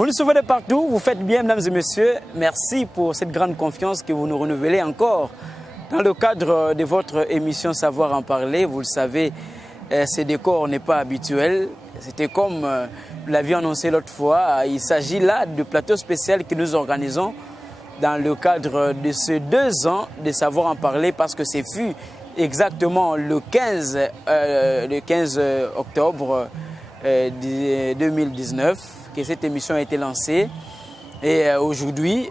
Vous nous suivez de partout, vous faites bien, mesdames et messieurs. Merci pour cette grande confiance que vous nous renouvelez encore. Dans le cadre de votre émission Savoir en parler, vous le savez, ce décor n'est pas habituel. C'était comme nous l'avions annoncé l'autre fois. Il s'agit là de plateau spécial que nous organisons dans le cadre de ces 2 ans de Savoir en parler parce que c'est fut exactement le 15 octobre 2019 que cette émission a été lancée. Et aujourd'hui,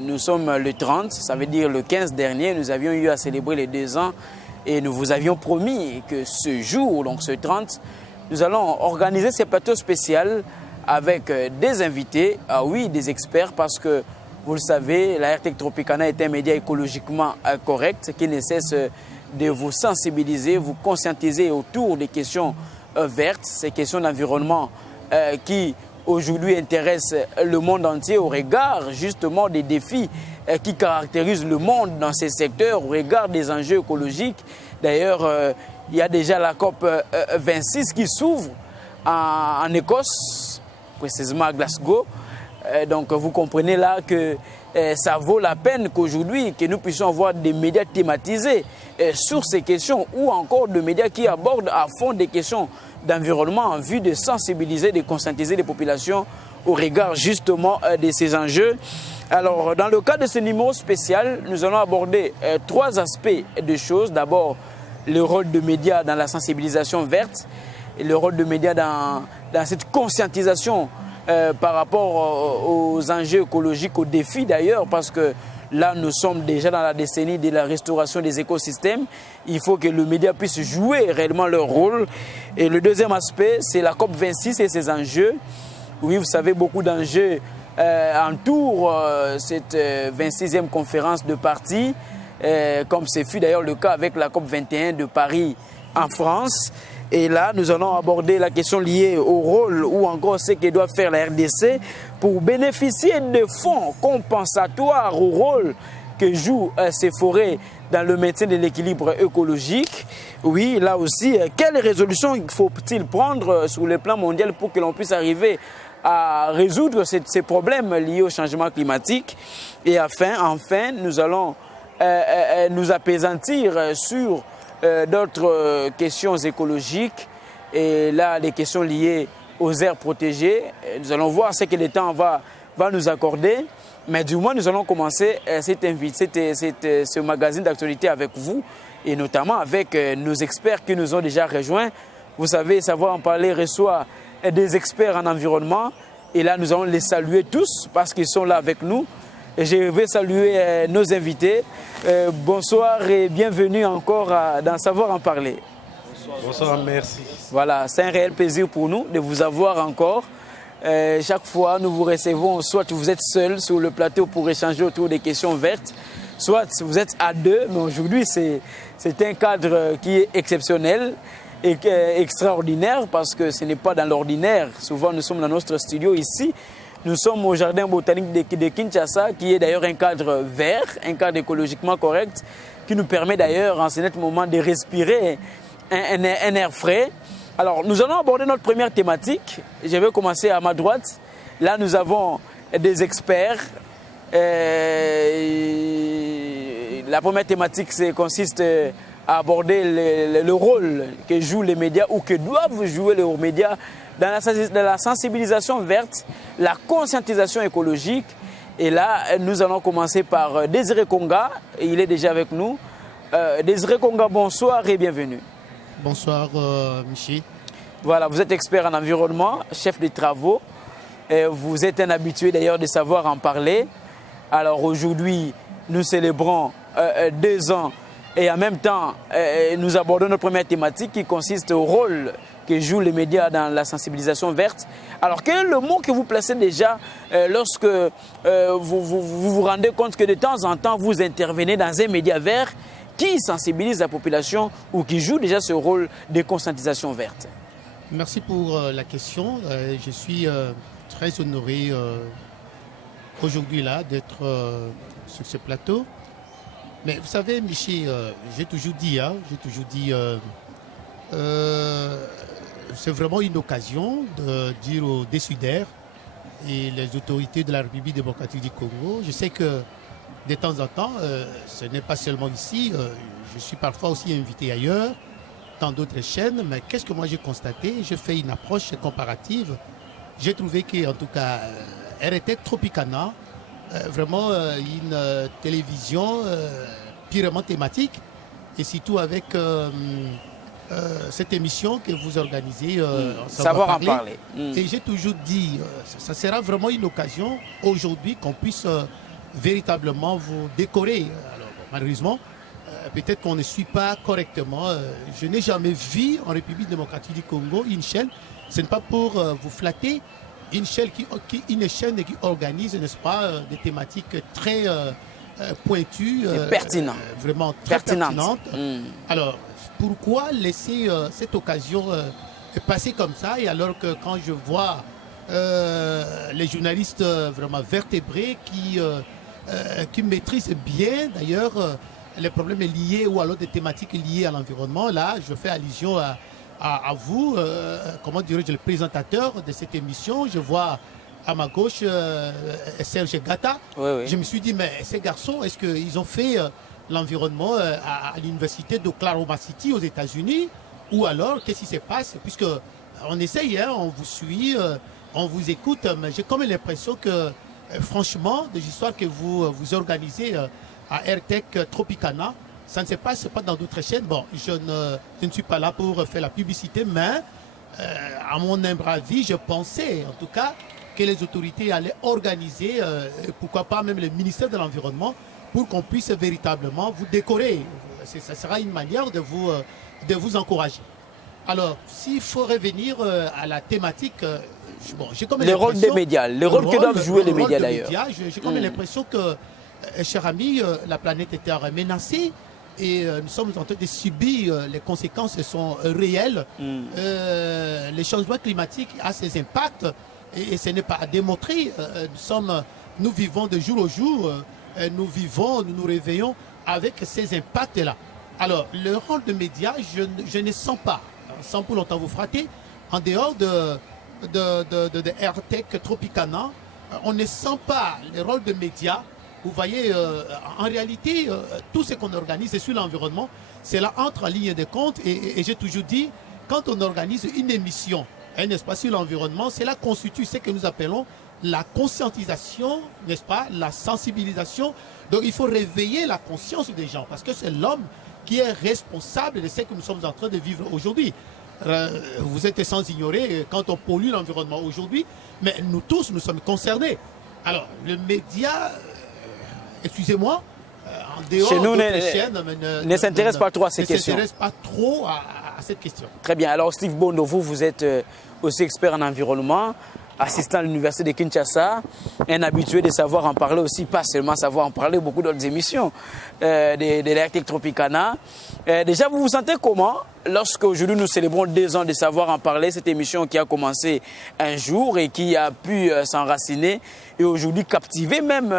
nous sommes le 30, ça veut dire le 15 dernier, nous avions eu à célébrer les 2 ans et nous vous avions promis que ce jour, donc ce 30, nous allons organiser ce plateau spécial avec des invités, oui, des experts, parce que vous le savez, la RTC Tropicana est un média écologiquement correct qui ne cesse de vous sensibiliser, vous conscientiser autour des questions vertes, ces questions d'environnement qui aujourd'hui intéressent le monde entier au regard justement des défis qui caractérisent le monde dans ces secteurs, au regard des enjeux écologiques. D'ailleurs, il y a déjà la COP 26 qui s'ouvre en Écosse, précisément à Glasgow. Donc vous comprenez là que ça vaut la peine qu'aujourd'hui que nous puissions avoir des médias thématisés sur ces questions ou encore des médias qui abordent à fond des questions d'environnement en vue de sensibiliser, de conscientiser les populations au regard justement de ces enjeux. Alors dans le cadre de ce numéro spécial, nous allons aborder 3 aspects de choses. D'abord, le rôle de médias dans la sensibilisation verte et le rôle de médias dans cette conscientisation par rapport aux enjeux écologiques, aux défis d'ailleurs, parce que là, nous sommes déjà dans la décennie de la restauration des écosystèmes. Il faut que le média puisse jouer réellement leur rôle. Et le deuxième aspect, c'est la COP 26 et ses enjeux. Oui, vous savez, beaucoup d'enjeux entourent cette 26e conférence de parties, comme ce fut d'ailleurs le cas avec la COP 21 de Paris en France. Et là, nous allons aborder la question liée au rôle ou encore ce que doit faire la RDC pour bénéficier de fonds compensatoires au rôle que jouent ces forêts dans le maintien de l'équilibre écologique. Oui, là aussi, quelles résolutions faut-il prendre sur le plan mondial pour que l'on puisse arriver à résoudre ces problèmes liés au changement climatique. Et enfin, nous allons nous apaisantir sur d'autres questions écologiques et là les questions liées aux aires protégées. Nous allons voir ce que le temps va nous accorder, mais du moins nous allons commencer ce magazine d'actualité avec vous et notamment avec nos experts qui nous ont déjà rejoints. Vous savez, Savoir en parler reçoit des experts en environnement et là nous allons les saluer tous parce qu'ils sont là avec nous. Et je vais saluer nos invités. Bonsoir et bienvenue encore dans Savoir en parler. Bonsoir, merci. Voilà, c'est un réel plaisir pour nous de vous avoir encore. Chaque fois, nous vous recevons, soit vous êtes seul sur le plateau pour échanger autour des questions vertes, soit vous êtes à 2, mais aujourd'hui, c'est un cadre qui est exceptionnel et extraordinaire parce que ce n'est pas dans l'ordinaire. Souvent, nous sommes dans notre studio ici. Nous sommes au Jardin botanique de Kinshasa, qui est d'ailleurs un cadre vert, un cadre écologiquement correct, qui nous permet d'ailleurs en ce net moment de respirer un air frais. Alors, nous allons aborder notre première thématique. Je vais commencer à ma droite. Là, nous avons des experts. La première thématique consiste à aborder le rôle que jouent les médias ou que doivent jouer les médias dans la sensibilisation verte, la conscientisation écologique. Et là, nous allons commencer par Désiré Konga. Il est déjà avec nous. Désiré Konga, bonsoir et bienvenue. Bonsoir, Michi. Voilà, vous êtes expert en environnement, chef de travaux. Vous êtes un habitué d'ailleurs de Savoir en parler. Alors aujourd'hui, nous célébrons 2 ans et en même temps, nous abordons notre première thématique qui consiste au rôle que jouent les médias dans la sensibilisation verte. Alors, quel est le mot que vous placez déjà lorsque vous rendez compte que de temps en temps, vous intervenez dans un média vert qui sensibilise la population ou qui joue déjà ce rôle de conscientisation verte? Merci pour la question. Je suis très honoré aujourd'hui là d'être sur ce plateau. Mais vous savez, Michi, j'ai toujours dit, c'est vraiment une occasion de dire aux décideurs et les autorités de la République démocratique du Congo. Je sais que de temps en temps, ce n'est pas seulement ici, je suis parfois aussi invité ailleurs, dans d'autres chaînes, mais qu'est-ce que moi j'ai constaté? Je fais une approche comparative. J'ai trouvé qu'en tout cas, RTC Tropicana, vraiment une télévision purement thématique, et surtout avec cette émission que vous organisez, Savoir en parler. Et j'ai toujours dit, ça sera vraiment une occasion aujourd'hui qu'on puisse véritablement vous décorer. Alors, malheureusement, peut-être qu'on ne suit pas correctement. Je n'ai jamais vu en République démocratique du Congo une chaîne, ce n'est pas pour vous flatter, une chaîne une chaîne qui organise, n'est-ce pas, des thématiques très pointues, vraiment très pertinentes. Alors, pourquoi laisser cette occasion passer comme ça, et alors que quand je vois les journalistes vraiment vertébrés qui maîtrisent bien d'ailleurs les problèmes liés ou alors des thématiques liées à l'environnement, là je fais allusion à vous, comment dirais-je, le présentateur de cette émission. Je vois à ma gauche Serge Gata. Oui. Je me suis dit, mais ces garçons, est-ce qu'ils ont fait l'environnement à l'université d'Oklahoma City aux États-Unis, ou alors qu'est-ce qui se passe, puisque on essaye, hein, on vous suit, on vous écoute, mais j'ai comme l'impression que franchement, des histoires que vous organisez à RTC Tropicana, ça ne se passe pas dans d'autres chaînes. Bon, je ne suis pas là pour faire la publicité, mais à mon humble avis, je pensais en tout cas que les autorités allaient organiser, pourquoi pas même le ministère de l'Environnement, pour qu'on puisse véritablement vous décorer. Ça sera une manière de vous encourager. Alors, s'il faut revenir à la thématique, j'ai comme le rôle des médias, le rôle que doivent jouer les médias d'ailleurs. J'ai comme l'impression que, cher ami, la planète était menacée et nous sommes en train de subir, les conséquences sont réelles. Les changements climatiques ont ses impacts et ce n'est pas à démontrer. Nous vivons de jour au jour. Nous nous réveillons avec ces impacts-là. Alors, le rôle de médias, je ne sens pas, sans pour longtemps vous frater, en dehors de RTC Tropicana, on ne sent pas le rôle de médias. Vous voyez, en réalité, tout ce qu'on organise sur l'environnement, c'est là entre en ligne de compte. Et j'ai toujours dit, quand on organise une émission, n'est-ce pas, sur l'environnement, cela constitue ce que nous appelons la conscientisation, n'est-ce pas, la sensibilisation. Donc il faut réveiller la conscience des gens, parce que c'est l'homme qui est responsable de ce que nous sommes en train de vivre aujourd'hui. Vous êtes sans ignorer quand on pollue l'environnement aujourd'hui, mais nous tous, nous sommes concernés. Alors, le média, excusez-moi, en dehors chez nous, chaînes, ne s'intéresse pas trop à ces questions. Ne s'intéresse pas trop à cette question. Très bien. Alors, Steve Bondo, vous êtes aussi expert en environnement, assistant à l'université de Kinshasa, un habitué de savoir en parler aussi, pas seulement savoir en parler, beaucoup d'autres émissions de l'RTC Tropicana. Déjà, vous vous sentez comment lorsque aujourd'hui nous célébrons 2 ans de savoir en parler, cette émission qui a commencé un jour et qui a pu s'enraciner et aujourd'hui captiver même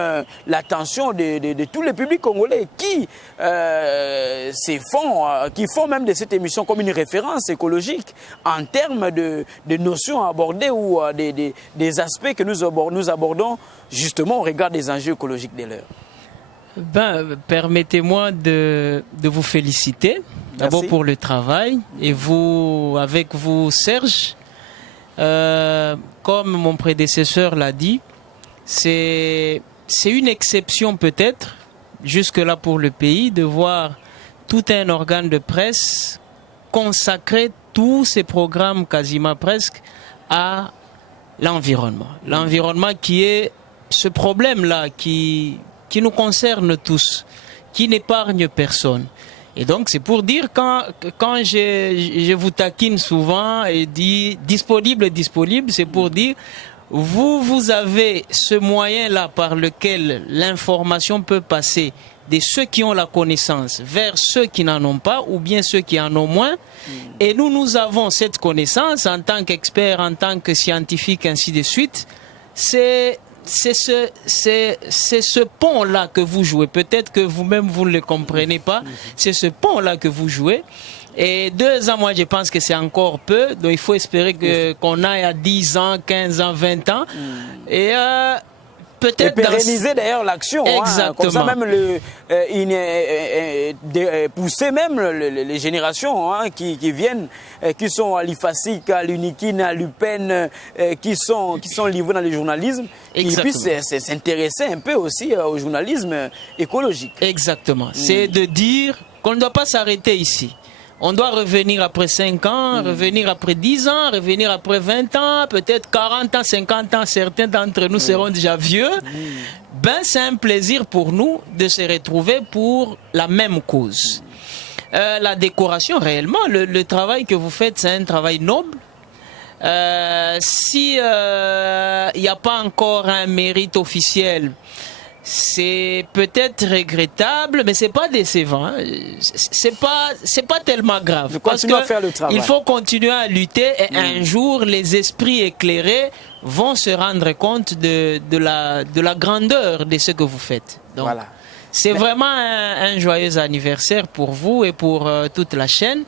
l'attention de tous les publics congolais qui font même de cette émission comme une référence écologique en termes de notions abordées ou des aspects que nous abordons justement au regard des enjeux écologiques de l'heure. Permettez-moi de vous féliciter d'abord pour le travail, et avec vous Serge, comme mon prédécesseur l'a dit, c'est une exception peut-être jusque-là pour le pays de voir tout un organe de presse consacrer tous ses programmes quasiment presque à l'environnement. L'environnement qui est ce problème-là qui nous concerne tous, qui n'épargne personne. Et donc c'est pour dire, quand je vous taquine souvent et dis disponible, c'est pour dire vous avez ce moyen-là par lequel l'information peut passer de ceux qui ont la connaissance vers ceux qui n'en ont pas, ou bien ceux qui en ont moins. Et nous avons cette connaissance en tant qu'experts, en tant que scientifiques, ainsi de suite. C'est ce pont-là que vous jouez. Peut-être que vous-même, vous ne le comprenez pas. C'est ce pont-là que vous jouez Et 2 ans, moi, je pense que c'est encore peu. Donc, il faut espérer qu'on aille à 10 ans, 15 ans, 20 ans. Et peut-être... Et pérenniser d'ailleurs l'action. Exactement. Comme ça, même pousser même les générations qui viennent, qui sont à l'IFASIC, à l'UNIKIN, à l'UPEN, qui sont livrés dans le journalisme, qu'ils puissent s'intéresser un peu aussi au journalisme écologique. Exactement. C'est de dire qu'on ne doit pas s'arrêter ici. On doit revenir après 5 ans, revenir après 10 ans, revenir après 20 ans, peut-être 40 ans, 50 ans, certains d'entre nous seront déjà vieux. Ben, c'est un plaisir pour nous de se retrouver pour la même cause. La décoration, réellement, le travail que vous faites, c'est un travail noble. Si il n'y a pas encore un mérite officiel, c'est peut-être regrettable, mais c'est pas décevant. Hein. C'est pas tellement grave. Parce que faire le travail. Il faut continuer à lutter et un jour les esprits éclairés vont se rendre compte de la grandeur de ce que vous faites. Donc, voilà. C'est vraiment un joyeux anniversaire pour vous et pour toute la chaîne.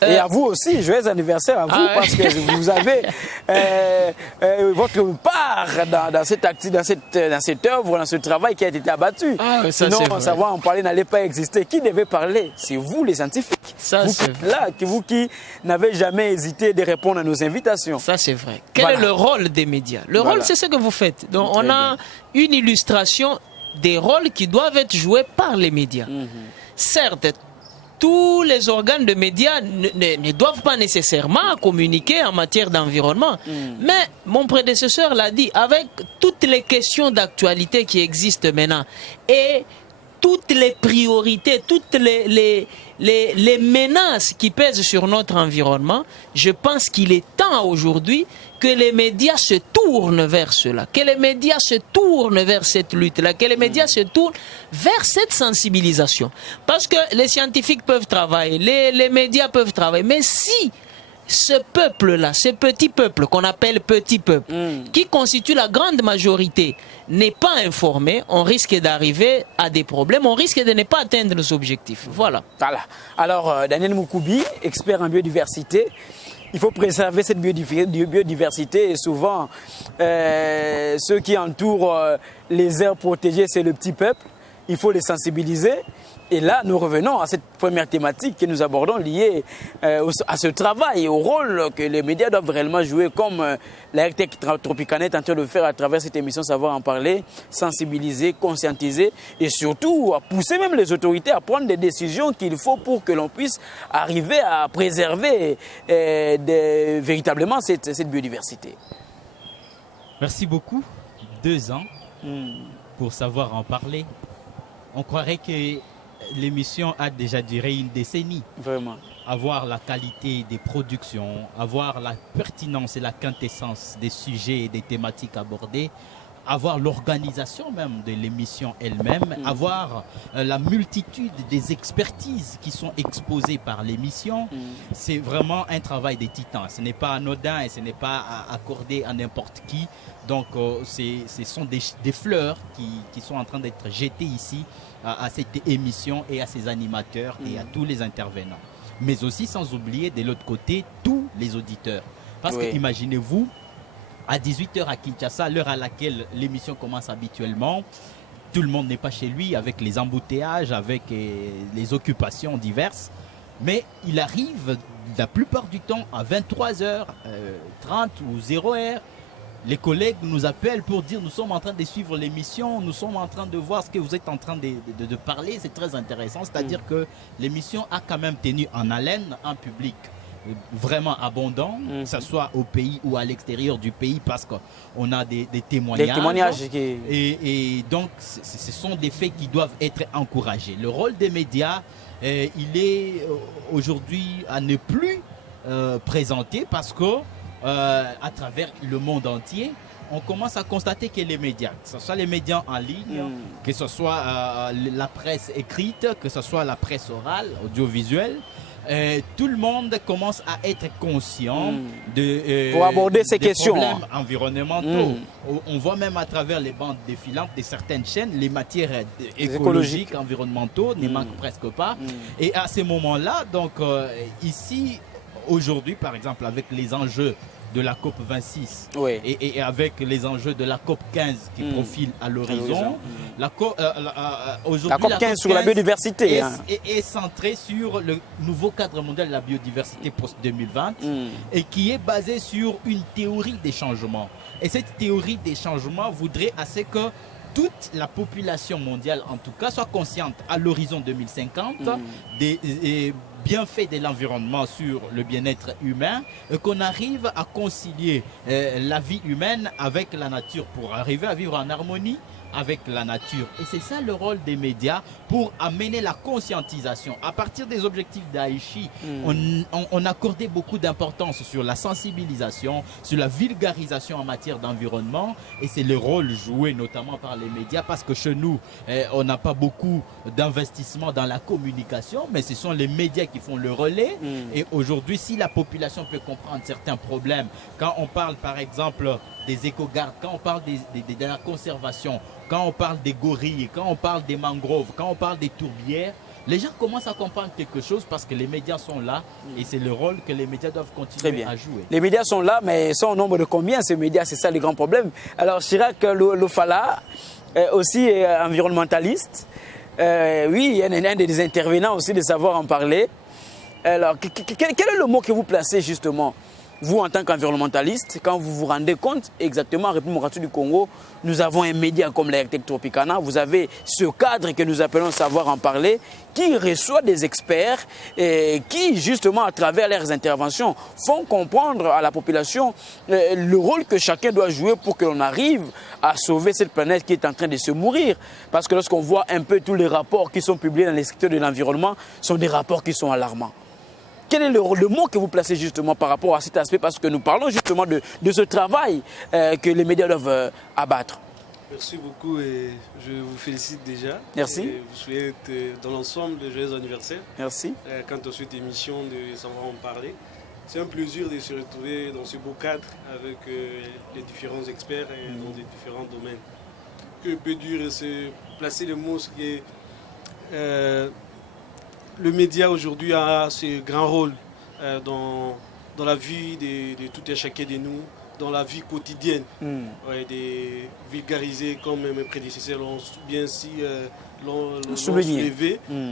Et à vous aussi, joyeux anniversaire à vous, parce que vous avez votre part dans cette œuvre, dans ce travail qui a été abattu. Sinon, savoir en parler n'allait pas exister. Qui devait parler? C'est vous, les scientifiques. Vous qui êtes là, vous qui n'avez jamais hésité de répondre à nos invitations. Ça, c'est vrai. Quel est le rôle des médias? Le rôle, c'est ce que vous faites. Donc, on a une illustration des rôles qui doivent être joués par les médias. Certes, tous les organes de médias ne doivent pas nécessairement communiquer en matière d'environnement. Mais mon prédécesseur l'a dit, avec toutes les questions d'actualité qui existent maintenant et toutes les priorités, toutes les menaces qui pèsent sur notre environnement, je pense qu'il est temps aujourd'hui que les médias se tournent vers cela, que les médias se tournent vers cette lutte-là, que les médias se tournent vers cette sensibilisation. Parce que les scientifiques peuvent travailler, les médias peuvent travailler, mais si ce peuple-là, ce petit peuple qu'on appelle petit peuple, qui constitue la grande majorité, n'est pas informé, on risque d'arriver à des problèmes, on risque de ne pas atteindre nos objectifs. Voilà. Alors, Daniel Moukoubi, expert en biodiversité, il faut préserver cette biodiversité et souvent, ceux qui entourent les aires protégées, c'est le petit peuple. Il faut les sensibiliser. Et là, nous revenons à cette première thématique que nous abordons liée à ce travail et au rôle que les médias doivent réellement jouer, comme la RTC Tropicana est en train de faire à travers cette émission Savoir en parler, sensibiliser, conscientiser et surtout à pousser même les autorités à prendre des décisions qu'il faut pour que l'on puisse arriver à préserver véritablement cette biodiversité. Merci beaucoup. 2 ans pour Savoir en parler. On croirait que l'émission a déjà duré une décennie. Vraiment. Avoir la qualité des productions, avoir la pertinence et la quintessence des sujets et des thématiques abordées, avoir l'organisation même de l'émission elle-même, avoir la multitude des expertises qui sont exposées par l'émission, c'est vraiment un travail des titans. Ce n'est pas anodin et ce n'est pas accordé à n'importe qui. Donc, ce sont des fleurs qui sont en train d'être jetées ici à cette émission et à ses animateurs et à tous les intervenants. Mais aussi sans oublier de l'autre côté tous les auditeurs. Parce que imaginez-vous, à 18h à Kinshasa, l'heure à laquelle l'émission commence habituellement, tout le monde n'est pas chez lui avec les embouteillages, avec les occupations diverses. Mais il arrive la plupart du temps à 23h30 ou 0h. Les collègues nous appellent pour dire nous sommes en train de suivre l'émission, nous sommes en train de voir ce que vous êtes en train de parler. C'est très intéressant, c'est-à-dire que l'émission a quand même tenu en haleine un public vraiment abondant, que ce soit au pays ou à l'extérieur du pays, parce qu'on a des témoignages. Des témoignages et donc, ce sont des faits qui doivent être encouragés. Le rôle des médias, il est aujourd'hui à ne plus présenter parce que à travers le monde entier, on commence à constater que les médias, que ce soit les médias en ligne, que ce soit la presse écrite, que ce soit la presse orale, audiovisuelle, tout le monde commence à être conscient pour aborder ces des questions problèmes environnementaux. On voit même à travers les bandes défilantes de certaines chaînes, les matières écologiques, environnementaux ne manquent presque pas. Et à ces moments-là, donc ici, aujourd'hui, par exemple, avec les enjeux de la COP 26 et avec les enjeux de la COP 15 qui profilent à l'horizon, la COP 15 sur la biodiversité est centrée sur le nouveau cadre mondial de la biodiversité post-2020 et qui est basé sur une théorie des changements. Et cette théorie des changements voudrait assez que toute la population mondiale, en tout cas, soit consciente à l'horizon 2050 des bienfaits de l'environnement sur le bien-être humain, et qu'on arrive à concilier la vie humaine avec la nature pour arriver à vivre en harmonie avec la nature. Et c'est ça le rôle des médias pour amener la conscientisation. À partir des objectifs d'Aichi, on accordait beaucoup d'importance sur la sensibilisation, sur la vulgarisation en matière d'environnement. Et c'est le rôle joué notamment par les médias parce que chez nous, on n'a pas beaucoup d'investissement dans la communication, mais ce sont les médias qui font le relais. Et aujourd'hui, si la population peut comprendre certains problèmes, quand on parle par exemple des éco-gardes, quand on parle de la conservation, quand on parle des gorilles, quand on parle des mangroves, quand on parle des tourbières, les gens commencent à comprendre quelque chose parce que les médias sont là et c'est le rôle que les médias doivent continuer à jouer. Les médias sont là, mais sont au nombre de combien ces médias? C'est ça le grand problème. Alors Chirac Lofala, aussi environnementaliste, oui, il y a un des intervenants aussi de savoir en parler. Alors, quel est le mot que vous placez justement, vous en tant qu'environnementaliste, quand vous vous rendez compte exactement en République du Congo, nous avons un média comme la RTC Tropicana, vous avez ce cadre que nous appelons savoir en parler, qui reçoit des experts et qui justement à travers leurs interventions font comprendre à la population le rôle que chacun doit jouer pour que l'on arrive à sauver cette planète qui est en train de se mourir. Parce que lorsqu'on voit un peu tous les rapports qui sont publiés dans les secteurs de l'environnement, sont des rapports qui sont alarmants. Quel est le mot que vous placez justement par rapport à cet aspect? Parce que nous parlons justement de ce travail que les médias doivent abattre. Merci beaucoup et je vous félicite déjà. Merci. Et vous souhaite dans l'ensemble de joyeux anniversaire. Merci. Quant à cette émission de Savoir en parler, c'est un plaisir de se retrouver dans ce beau cadre avec les différents experts et dans les différents domaines. Que peut dire et se placer le mot, ce qui est... le média aujourd'hui a ce grand rôle dans la vie de tout et chacun de nous, dans la vie quotidienne, de vulgariser comme mes prédécesseurs l'ont bien soulevé,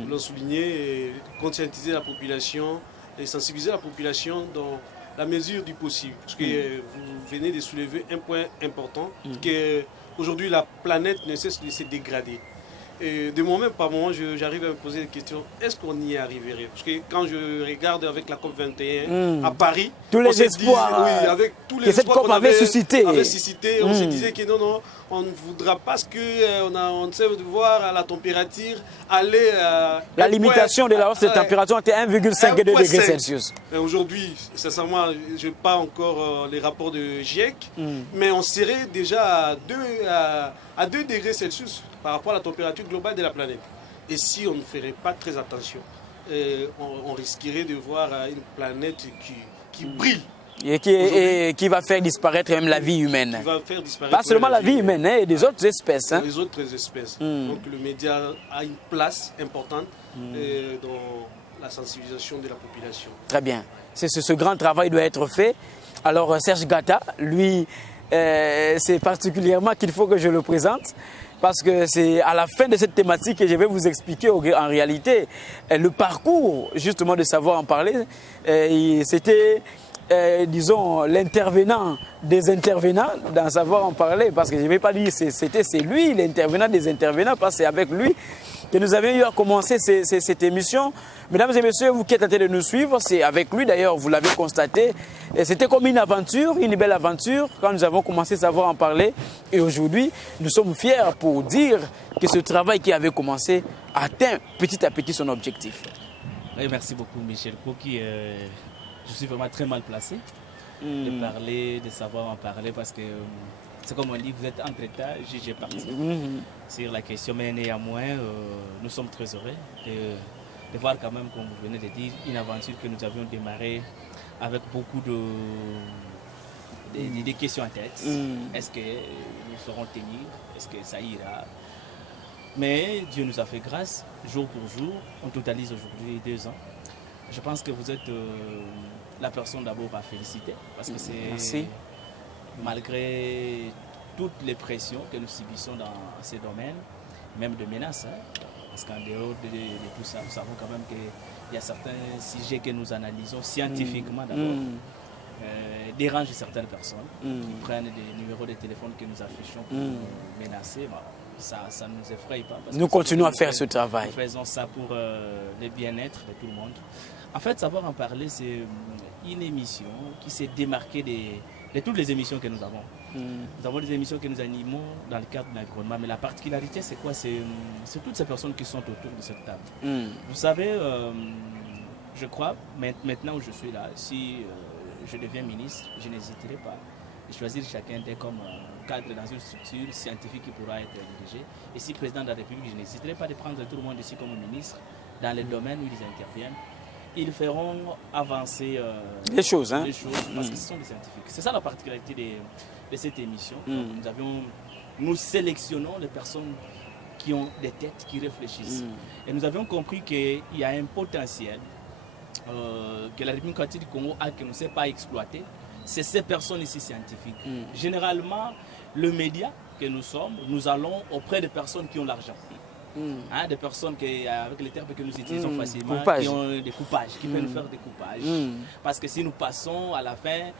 l'ont souligné, et conscientiser la population et sensibiliser la population dans la mesure du possible. Parce que vous venez de soulever un point important, qu'aujourd'hui la planète ne cesse de se dégrader. Et de moment par moment, j'arrive à me poser des questions. Est-ce qu'on y arriverait? Parce que quand je regarde avec la COP 21 à Paris, tous les espoirs avec tous les que cette COP avait suscité, on se disait que non, on ne voudra pas ce qu'on sait de voir la température aller à... La limitation de la hausse de température était 1,5 degrés Celsius. Aujourd'hui, sincèrement, je n'ai pas encore les rapports de GIEC, mais on serait déjà à 2 degrés Celsius par rapport à la température globale de la planète. Et si on ne ferait pas très attention, on risquerait de voir une planète qui brille. Et qui va faire disparaître même la vie humaine. Pas seulement la vie humaine, et des autres espèces. Les autres espèces. Donc le média a une place importante dans la sensibilisation de la population. Très bien. Ce grand travail doit être fait. Alors Serge Gata, lui, c'est particulièrement qu'il faut que je le présente. Parce que c'est à la fin de cette thématique que je vais vous expliquer en réalité le parcours justement de savoir en parler. C'était, disons, l'intervenant des intervenants dans savoir en parler. Parce que je ne vais pas dire c'est lui l'intervenant des intervenants, parce que c'est avec lui que nous avions eu à commencer cette émission. Mesdames et messieurs, vous qui êtes en train de nous suivre, c'est avec lui d'ailleurs, vous l'avez constaté. C'était comme une aventure, une belle aventure, quand nous avons commencé à savoir en parler. Et aujourd'hui, nous sommes fiers pour dire que ce travail qui avait commencé atteint petit à petit son objectif. Oui, merci beaucoup Michel Koki. Je suis vraiment très mal placé de parler, de savoir en parler, parce que c'est comme on dit, vous êtes entre États, j'ai parti sur la question, mais néanmoins, nous sommes très heureux de voir quand même, comme vous venez de dire, une aventure que nous avions démarrée avec beaucoup des questions en tête. Est-ce que nous saurons tenir? Est-ce que ça ira? Mais Dieu nous a fait grâce, jour pour jour. On totalise aujourd'hui 2 ans. Je pense que vous êtes la personne d'abord à féliciter, parce que c'est malgré toutes les pressions que nous subissons dans ces domaines, même de menaces, parce qu'en dehors de tout ça, nous savons quand même qu'il y a certains sujets que nous analysons scientifiquement d'abord, dérangent certaines personnes qui prennent des numéros de téléphone que nous affichons pour nous menacer. Ça ne nous effraie pas. Parce nous continuons à faire ce travail. Nous faisons ça pour le bien-être de tout le monde. En fait, Savoir en parler, c'est une émission qui s'est démarquée de toutes les émissions que nous avons. Nous avons des émissions que nous animons dans le cadre de l'environnement, mais la particularité, c'est quoi? C'est toutes ces personnes qui sont autour de cette table. Vous savez, je crois, maintenant où je suis là, si je deviens ministre, je n'hésiterai pas à choisir chacun d'eux comme cadre dans une structure scientifique qui pourra être dirigée. Et si président de la République, je n'hésiterai pas de prendre tout le monde ici comme ministre dans les domaines où ils interviennent. Ils feront avancer les choses, parce que ce sont des scientifiques. C'est ça la particularité de cette émission. Nous sélectionnons les personnes qui ont des têtes, qui réfléchissent. Et nous avions compris qu'il y a un potentiel que la République démocratique du Congo a, que nous ne sait pas exploiter. C'est ces personnes ici scientifiques. Généralement, le média que nous sommes, nous allons auprès de personnes qui ont l'argent. Des personnes qui, avec les termes que nous utilisons facilement, qui ont des coupages, qui peuvent nous faire des coupages. Parce que si nous passons à la fin,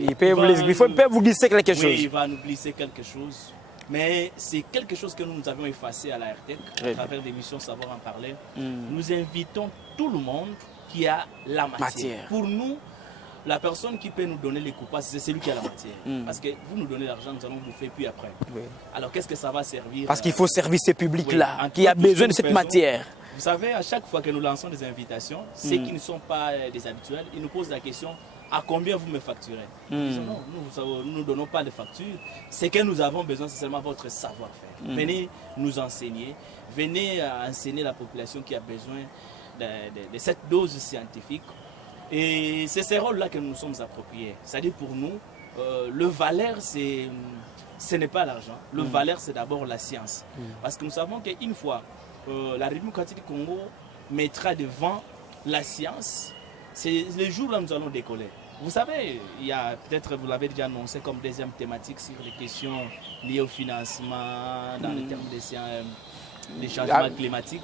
il peut vous glisser quelque chose. Oui, il va nous glisser quelque chose. Mais c'est quelque chose que nous avons effacé à la RTEC, à travers l'émission Savoir en parler. Nous invitons tout le monde qui a la matière. Pour nous, la personne qui peut nous donner les coupages, c'est celui qui a la matière. Parce que vous nous donnez l'argent, nous allons vous faire puis après. Alors qu'est-ce que ça va servir? Parce qu'il faut servir ce public-là, qui a besoin de cette matière. Vous savez, à chaque fois que nous lançons des invitations, ceux qui ne sont pas des habituels, ils nous posent la question: à combien vous me facturez? Nous disons non, nous ne donnons pas de facture. Ce que nous avons besoin, c'est seulement votre savoir-faire. Venez nous enseigner, venez enseigner la population qui a besoin de cette dose scientifique. Et c'est ces rôles-là que nous nous sommes appropriés. C'est-à-dire pour nous, le valeur, ce n'est pas l'argent. Le valeur, c'est d'abord la science. Parce que nous savons qu'une fois, la République démocratique du Congo mettra devant la science, c'est le jour où nous allons décoller. Vous savez, il y a peut-être, vous l'avez déjà annoncé comme deuxième thématique sur les questions liées au financement, dans les termes des changements climatiques.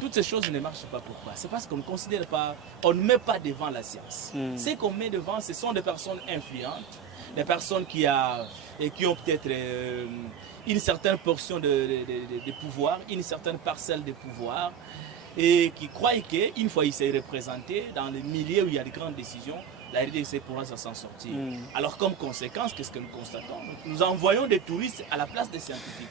Toutes ces choses ne marchent pas. Pourquoi? C'est parce qu'on ne considère pas, on ne met pas devant la science. Ce qu'on met devant, ce sont des personnes influentes, des personnes qui ont peut-être une certaine portion de pouvoir, une certaine parcelle de pouvoir, et qui croient qu'une fois ils sont représentés dans les milieux où il y a de grandes décisions, la RDC pourra s'en sortir. Alors comme conséquence, qu'est-ce que nous constatons? Nous envoyons des touristes à la place des scientifiques.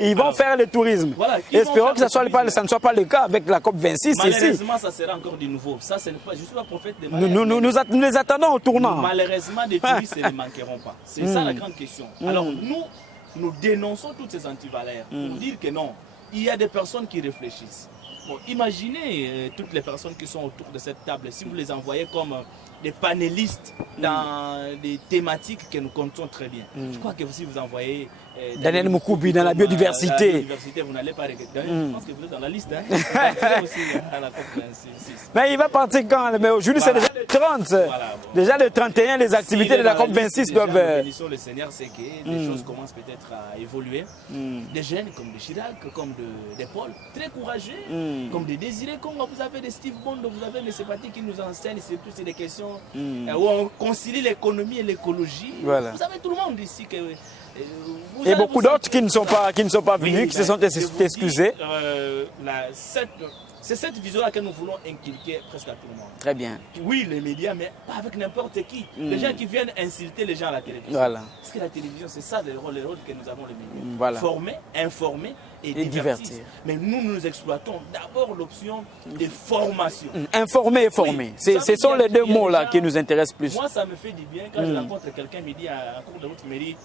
Ils vont faire le tourisme. Voilà, espérons que ça ne soit pas le cas avec la COP26. Malheureusement, ça sera encore du nouveau. Ça, je ne suis pas prophète des malheurs. Nous les attendons au tournant. Malheureusement, des touristes ne manqueront pas. C'est ça la grande question. Alors nous dénonçons toutes ces antivaleurs pour dire que non, il y a des personnes qui réfléchissent. Bon, imaginez toutes les personnes qui sont autour de cette table, si vous les envoyez comme des panélistes dans des thématiques que nous comptons très bien. Je crois que si vous envoyez Daniel Moukoubi dans la biodiversité, vous n'allez pas regretter. Je pense que vous êtes dans la liste. Aussi à la COP26. Mais il va partir quand? Mais aujourd'hui, c'est déjà le 30. Voilà, bon. Déjà le 31, les activités de la COP26 doivent... La bénédiction le Seigneur, c'est que les choses commencent peut-être à évoluer. Des jeunes comme des Chirac, comme des Paul, très courageux, comme des Désirés Congo, vous avez des Steve Bond, vous avez des Sébati qui nous enseignent sur des questions où on concilie l'économie et l'écologie. Voilà. Vous avez tout le monde ici que... Et beaucoup d'autres qui ne sont pas venus, qui se sont excusés. C'est cette vision-là que nous voulons inculquer presque à tout le monde. Très bien. Oui, les médias, mais pas avec n'importe qui. Les gens qui viennent insulter les gens à la télévision. Voilà. Parce que la télévision, c'est ça le rôle que nous avons les médias. Voilà. Former, informer et divertir. Mais nous exploitons d'abord l'option de formation. Informer et former. Ce sont les deux mots-là qui nous intéressent plus. Moi, ça me fait du bien quand je rencontre quelqu'un, me dit à cours de route, me dit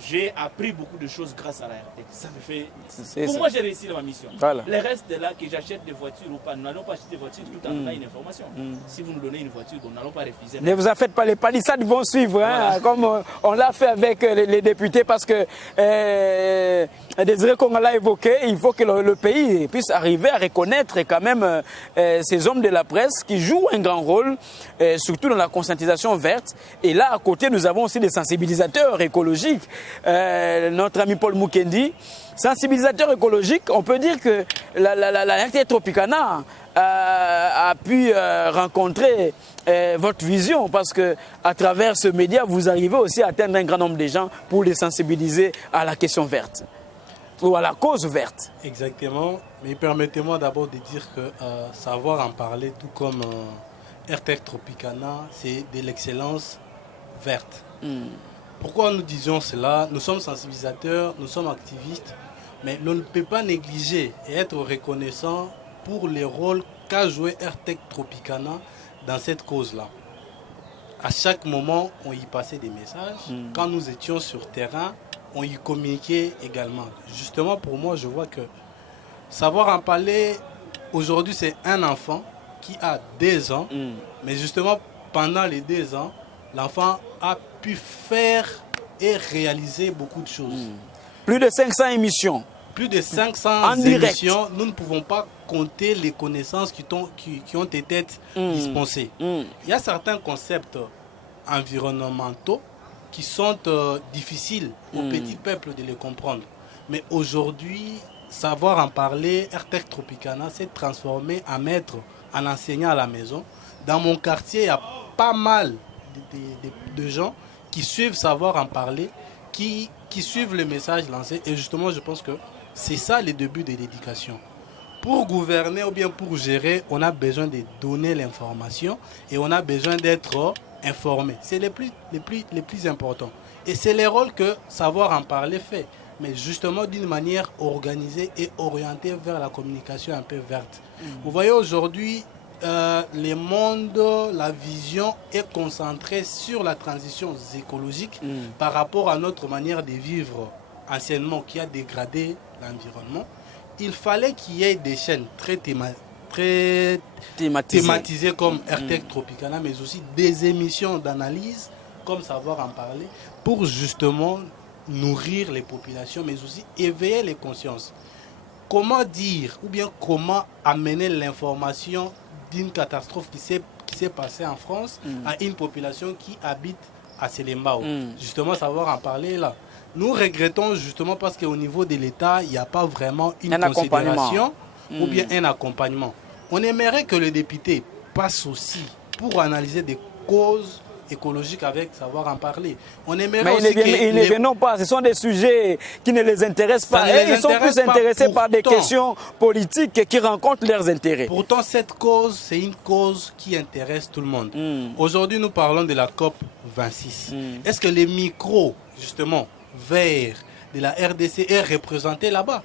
j'ai appris beaucoup de choses grâce à la RT. Ça me fait... C'est Pour ça. moi, j'ai réussi dans ma mission. Voilà. Le reste de là, que j'achète des voitures ou pas, nous n'allons pas acheter des voitures tout en donnant une information. Si vous nous donnez une voiture, nous n'allons pas refuser. Ne vous en faites pas, les palissades vont suivre, hein, comme on l'a fait avec les députés, parce que Désiré Kongo l'a évoqué, il faut que le pays puisse arriver à reconnaître quand même ces hommes de la presse qui jouent un grand rôle, surtout dans la conscientisation verte. Et là, à côté, nous avons aussi des sensibilisateurs écologiques. Notre ami Paul Mukendi, sensibilisateur écologique, on peut dire que la RT Tropicana a pu rencontrer votre vision, parce que à travers ce média, vous arrivez aussi à atteindre un grand nombre de gens pour les sensibiliser à la question verte ou à la cause verte. Exactement, mais permettez-moi d'abord de dire que savoir en parler, tout comme RT Tropicana, c'est de l'excellence verte. Pourquoi nous disons cela? Nous sommes sensibilisateurs, nous sommes activistes, mais l'on ne peut pas négliger et être reconnaissant pour les rôles qu'a joué RT Tropicana dans cette cause-là. À chaque moment, on y passait des messages. Quand nous étions sur terrain, on y communiquait également. Justement, pour moi, je vois que savoir en parler, aujourd'hui, c'est un enfant qui a 2 ans, mais justement, pendant les 2 ans, l'enfant a pu faire et réaliser beaucoup de choses. Plus de 500 émissions. Plus de 500 En direct. émissions, nous ne pouvons pas compter les connaissances qui ont été dispensées. Il y a certains concepts environnementaux qui sont difficiles au petit peuple de les comprendre. Mais aujourd'hui, savoir en parler, RT Tropicana s'est transformé en maître, en enseignant à la maison. Dans mon quartier, il y a pas mal de gens qui suivent savoir en parler, qui suivent le message lancé. Et justement, je pense que c'est ça le début de l'éducation. Pour gouverner ou bien pour gérer, on a besoin de donner l'information et on a besoin d'être informé. C'est les plus importants. Et c'est les rôles que savoir en parler fait, mais justement d'une manière organisée et orientée vers la communication un peu verte. Vous voyez aujourd'hui, le monde, la vision est concentrée sur la transition écologique par rapport à notre manière de vivre anciennement qui a dégradé l'environnement. Il fallait qu'il y ait des chaînes très thématisées comme RT Tropicana, mais aussi des émissions d'analyse comme Savoir en parler, pour justement nourrir les populations, mais aussi éveiller les consciences. Comment dire ou bien comment amener l'information d'une catastrophe qui s'est passée en France à une population qui habite à Selembao. Justement, Savoir en parler là. Nous regrettons justement parce qu'au niveau de l'État, il n'y a pas vraiment une considération ou bien un accompagnement. On aimerait que le député passe aussi pour analyser des causes écologiques avec Savoir en parler. On aimerait mais aussi ils ne viennent pas, ce sont des sujets qui ne les intéressent pas. Et ils sont plus intéressés par des questions politiques qui rencontrent leurs intérêts. Pourtant, cette cause, c'est une cause qui intéresse tout le monde. Aujourd'hui, nous parlons de la COP 26. Est-ce que les micros, justement, verts de la RDC est représenté là-bas?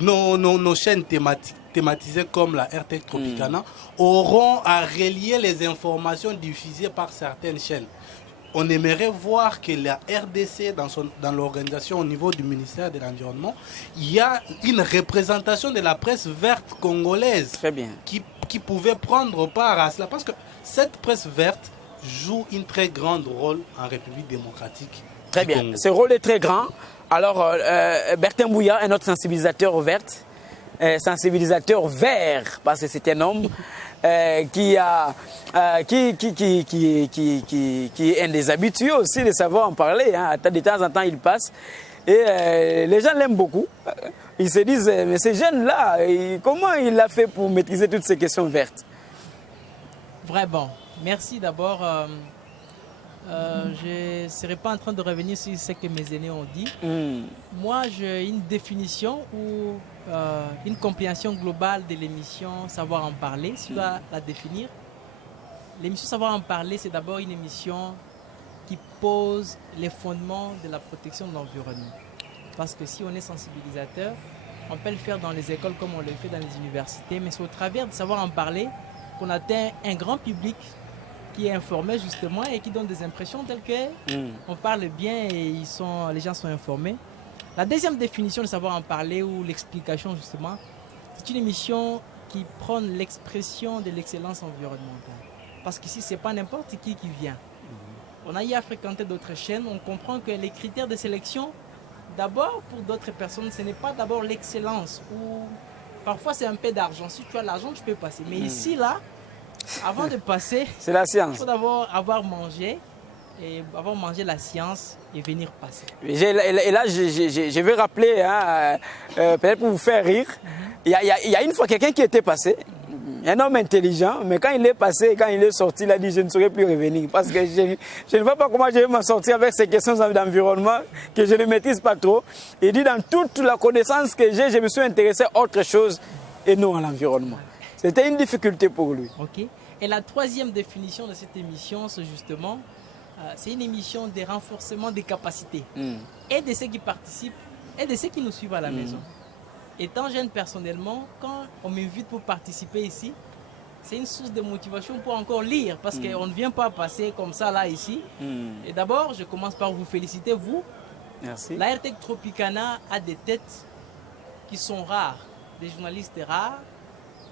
Nos chaînes thématisées comme la RT Tropicana auront à relier les informations diffusées par certaines chaînes. On aimerait voir que la RDC, dans l'organisation au niveau du ministère de l'Environnement, il y a une représentation de la presse verte congolaise. Très bien. Qui pouvait prendre part à cela. Parce que cette presse verte joue un très grand rôle en République démocratique. Très bien. Ce rôle est très grand. Alors, Bertin Bouya, un autre sensibilisateur sensibilisateur vert, parce que c'est un homme qui est un des habitués aussi de Savoir en parler. Hein. De temps en temps, il passe. Et les gens l'aiment beaucoup. Ils se disent, mais ces jeunes-là, comment il a fait pour maîtriser toutes ces questions vertes? Vraiment. Merci d'abord. Je ne serai pas en train de revenir sur ce que mes aînés ont dit. Moi, j'ai une définition ou une compréhension globale de l'émission Savoir en parler. Si je dois la définir, l'émission Savoir en parler, c'est d'abord une émission qui pose les fondements de la protection de l'environnement. Parce que si on est sensibilisateur, on peut le faire dans les écoles comme on le fait dans les universités, mais c'est au travers de Savoir en parler qu'on atteint un grand public qui est informé justement et qui donne des impressions telles que on parle bien et les gens sont informés. La deuxième définition de savoir en parler ou l'explication justement, c'est une émission qui prône l'expression de l'excellence environnementale. Parce qu'ici, ce n'est pas n'importe qui vient. On a eu à fréquenter d'autres chaînes, on comprend que les critères de sélection, d'abord pour d'autres personnes, ce n'est pas d'abord l'excellence ou parfois c'est un peu d'argent. Si tu as l'argent, tu peux passer. Mais ici, là, avant de passer, c'est la science. Il faut d'abord avoir mangé la science et venir passer. Et là, je vais rappeler, peut-être pour vous faire rire, il y a une fois quelqu'un qui était passé, un homme intelligent, mais quand il est passé, quand il est sorti, il a dit je ne saurais plus revenir parce que je ne vois pas comment je vais m'en sortir avec ces questions d'environnement que je ne maîtrise pas trop. Il dit dans toute la connaissance que j'ai, je me suis intéressé à autre chose et non à l'environnement. C'était une difficulté pour lui. Ok. Et la troisième définition de cette émission, c'est justement, c'est une émission de renforcement des capacités et de ceux qui participent et de ceux qui nous suivent à la maison. Étant jeune personnellement, quand on m'invite pour participer ici, c'est une source de motivation pour encore lire parce qu'on ne vient pas passer comme ça là ici. Et d'abord, je commence par vous féliciter, vous. Merci. La RTC Tropicana a des têtes qui sont rares, des journalistes rares.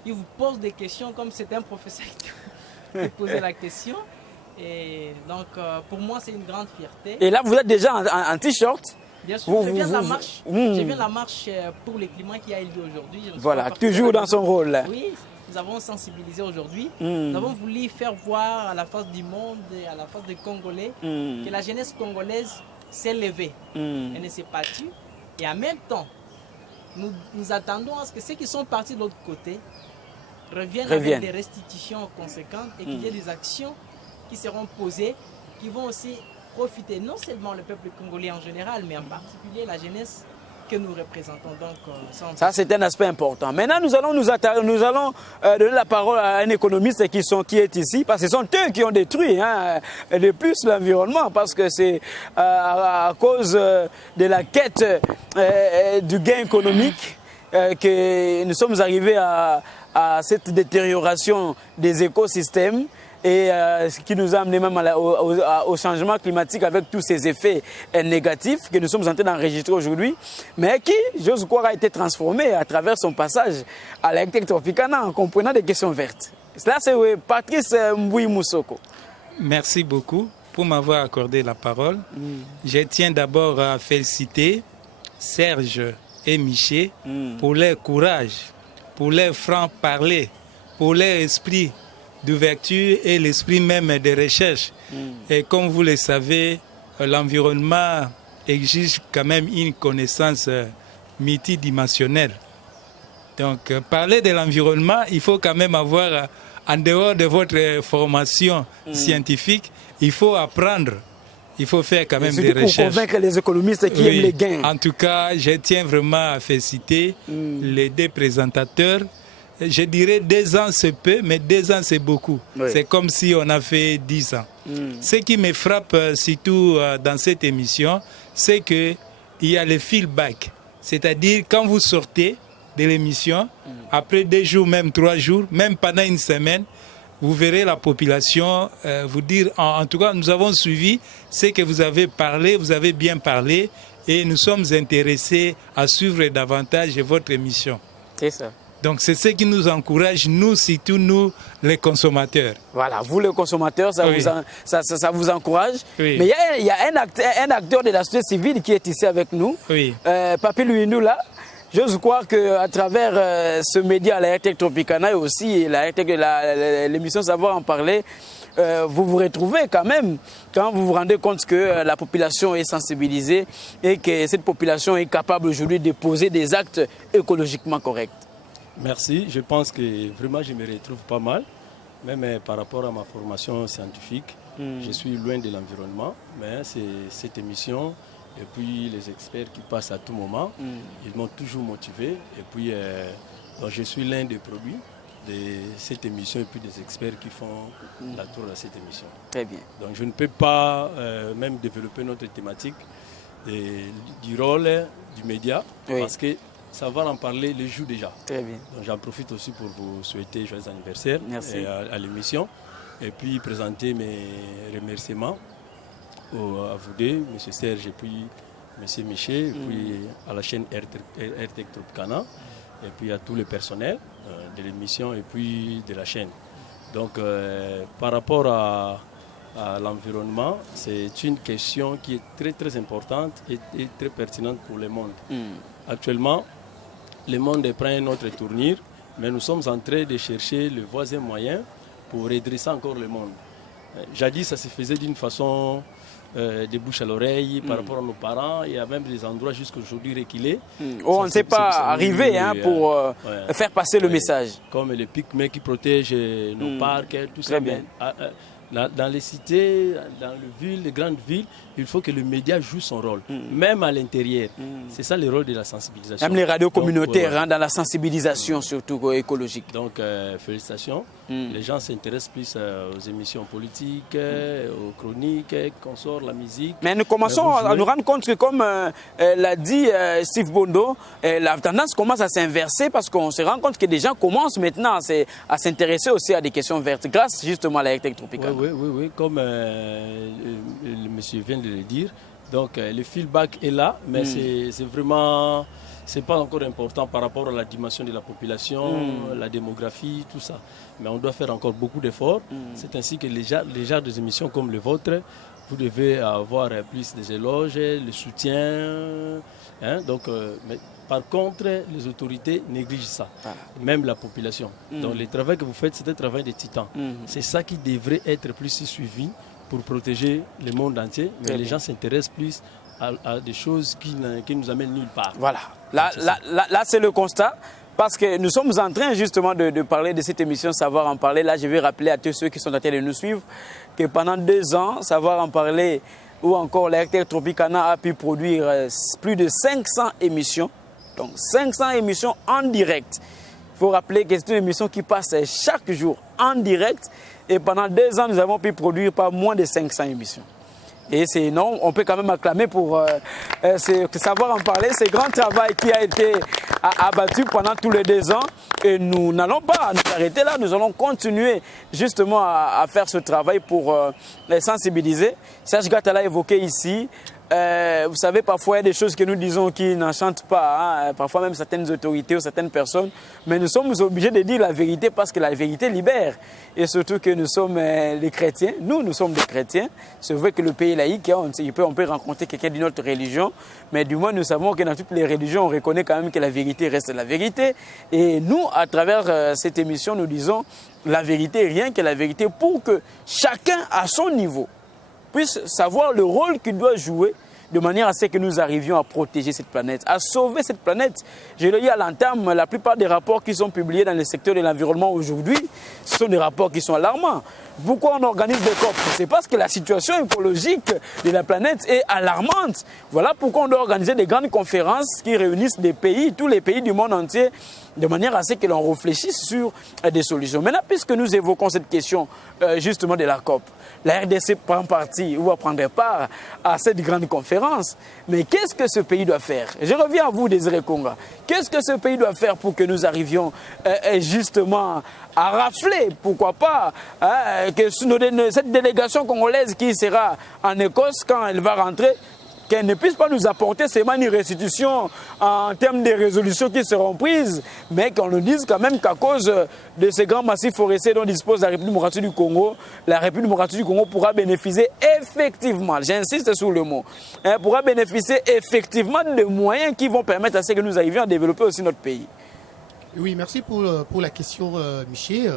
Ils vous posent des questions comme c'est un professeur qui posait la question. Et donc, pour moi, c'est une grande fierté. Et là, vous êtes déjà en t-shirt. Bien sûr, je viens de la marche pour le climat qui a eu lieu aujourd'hui. Voilà, toujours dans son rôle. Là. Oui, nous avons sensibilisé aujourd'hui. Nous avons voulu faire voir à la face du monde et à la face des Congolais que la jeunesse congolaise s'est levée. Elle ne s'est pas tue. Et en même temps, nous attendons à ce que ceux qui sont partis de l'autre côté reviennent avec des restitutions conséquentes et qu'il y ait des actions qui seront posées, qui vont aussi profiter non seulement le peuple congolais en général, mais en particulier la jeunesse que nous représentons. Donc, ça, c'est un aspect important. Maintenant, nous allons donner la parole à un économiste qui est ici, parce que ce sont eux qui ont détruit le plus l'environnement, parce que c'est à cause de la quête du gain économique que nous sommes arrivés à cette détérioration des écosystèmes. Et ce qui nous a amené même au changement climatique avec tous ces effets négatifs que nous sommes en train d'enregistrer aujourd'hui, mais qui, j'ose croire, a été transformé à travers son passage à la RTC Tropicana en comprenant des questions vertes. Là, c'est Patrice Mbouy Moussoko. Merci beaucoup pour m'avoir accordé la parole. Je tiens d'abord à féliciter Serge et Miché pour leur courage, pour leur franc-parler, pour leur esprit d'ouverture et l'esprit même de recherche. Et comme vous le savez, l'environnement exige quand même une connaissance multidimensionnelle. Donc, parler de l'environnement, il faut quand même avoir, en dehors de votre formation scientifique, il faut apprendre. Il faut faire quand même des recherches. Pour convaincre les économistes qui aiment les gains. En tout cas, je tiens vraiment à féliciter les deux présentateurs. Je dirais 2 ans c'est peu, mais 2 ans c'est beaucoup. Oui. C'est comme si on a fait 10 ans. Ce qui me frappe surtout dans cette émission, c'est qu'il y a le feedback. C'est-à-dire quand vous sortez de l'émission, après 2 jours, même 3 jours, même pendant une semaine, vous verrez la population vous dire, en tout cas nous avons suivi ce que vous avez parlé, vous avez bien parlé et nous sommes intéressés à suivre davantage votre émission. C'est ça. Donc c'est ce qui nous encourage, nous, surtout nous, les consommateurs. Voilà, vous les consommateurs, ça vous encourage. Oui. Mais il y a un acteur de la société civile qui est ici avec nous, Papi Louindou là. J'ose croire qu'à travers ce média, la RTC Tropicana et aussi l'émission Savoir en parler, vous vous retrouvez quand même quand vous vous rendez compte que la population est sensibilisée et que cette population est capable aujourd'hui de poser des actes écologiquement corrects. Merci, je pense que vraiment je me retrouve pas mal, même par rapport à ma formation scientifique. Je suis loin de l'environnement, mais c'est cette émission et puis les experts qui passent à tout moment, ils m'ont toujours motivé. Et puis donc je suis l'un des produits de cette émission et puis des experts qui font la tour de cette émission. Très bien. Donc je ne peux pas même développer notre thématique du rôle du média parce que Savoir en parler le joue déjà. Très bien. Donc j'en profite aussi pour vous souhaiter joyeux anniversaire à l'émission. et puis présenter mes remerciements à vous deux, M. Serge et puis M. Miché, et puis à la chaîne RTEC Tropicana, et puis à tout le personnel de l'émission et puis de la chaîne. Donc par rapport à l'environnement, c'est une question qui est très très importante et très pertinente pour le monde. Actuellement, le monde prend une autre tournure, mais nous sommes en train de chercher le voisin moyen pour redresser encore le monde. Jadis, ça se faisait d'une façon de bouche à l'oreille par rapport à nos parents. Il y a même des endroits jusqu'à aujourd'hui reculés. On ne sait pas arriver pour faire passer le message. Comme les pygmées qui protègent nos parcs, tout ça. Très bien. Dans les cités, dans les villes, les grandes villes, il faut que le média joue son rôle, même à l'intérieur. C'est ça le rôle de la sensibilisation. Même les radios communautaires, dans la sensibilisation surtout écologique. Donc, félicitations. Les gens s'intéressent plus aux émissions politiques, aux chroniques, consorts, la musique. Mais nous commençons à nous rendre compte que, comme l'a dit Steve Bondo, la tendance commence à s'inverser parce qu'on se rend compte que des gens commencent maintenant à s'intéresser aussi à des questions vertes grâce justement à la RTEC Tropicana. Oui, comme le monsieur vient de le dire. Donc le feedback est là, mais c'est vraiment, c'est pas encore important par rapport à la dimension de la population, la démographie, tout ça. Mais on doit faire encore beaucoup d'efforts. C'est ainsi que les genres des émissions comme le vôtre, vous devez avoir plus des éloges, le soutien. Donc, mais par contre, les autorités négligent ça, même la population. Donc le travail que vous faites, c'est un travail de titan. C'est ça qui devrait être plus suivi pour protéger le monde entier. Mais les gens s'intéressent plus à des choses qui nous amènent nulle part. Voilà, là c'est le constat. Parce que nous sommes en train justement de parler de cette émission Savoir en parler. Là, je vais rappeler à tous ceux qui sont en train de nous suivre que pendant 2 ans, Savoir en parler ou encore la RTEC Tropicana a pu produire plus de 500 émissions. Donc 500 émissions en direct. Il faut rappeler que c'est une émission qui passe chaque jour en direct. Et pendant 2 ans, nous avons pu produire pas moins de 500 émissions. Et c'est énorme, on peut quand même acclamer pour Savoir en parler, ce grand travail qui a été abattu pendant tous les 2 ans. Et nous n'allons pas nous arrêter là, nous allons continuer justement à faire ce travail pour les sensibiliser. Serge Gatta l'a évoqué ici. Vous savez, parfois, il y a des choses que nous disons qui n'enchantent pas, parfois même certaines autorités ou certaines personnes, mais nous sommes obligés de dire la vérité parce que la vérité libère. Et surtout que nous sommes des chrétiens, nous sommes des chrétiens. C'est vrai que le pays est laïque, on peut rencontrer quelqu'un d'une autre religion, mais du moins nous savons que dans toutes les religions, on reconnaît quand même que la vérité reste la vérité. Et nous, à travers cette émission, nous disons la vérité, rien que la vérité, pour que chacun à son niveau puisse savoir le rôle qu'il doit jouer de manière à ce que nous arrivions à protéger cette planète, à sauver cette planète. Je l'ai dit à l'entame, la plupart des rapports qui sont publiés dans le secteur de l'environnement aujourd'hui, ce sont des rapports qui sont alarmants. Pourquoi on organise des COP? C'est parce que la situation écologique de la planète est alarmante. Voilà pourquoi on doit organiser des grandes conférences qui réunissent des pays, tous les pays du monde entier, de manière à ce que l'on réfléchisse sur des solutions. Maintenant, puisque nous évoquons cette question justement de la COP, la RDC prend partie ou va prendre part à cette grande conférence. Mais qu'est-ce que ce pays doit faire? Je reviens à vous, Désiré Konga. Qu'est-ce que ce pays doit faire pour que nous arrivions justement à rafler, pourquoi pas, que cette délégation congolaise qui sera en Écosse quand elle va rentrer, qu'elle ne puisse pas nous apporter seulement une restitution en termes de résolutions qui seront prises, mais qu'on nous dise quand même qu'à cause de ces grands massifs forestiers dont dispose la République démocratique du Congo, la République démocratique du Congo pourra bénéficier effectivement, j'insiste sur le mot, pourra bénéficier effectivement de moyens qui vont permettre à ce que nous arrivions à développer aussi notre pays. Oui, merci pour la question, Miché.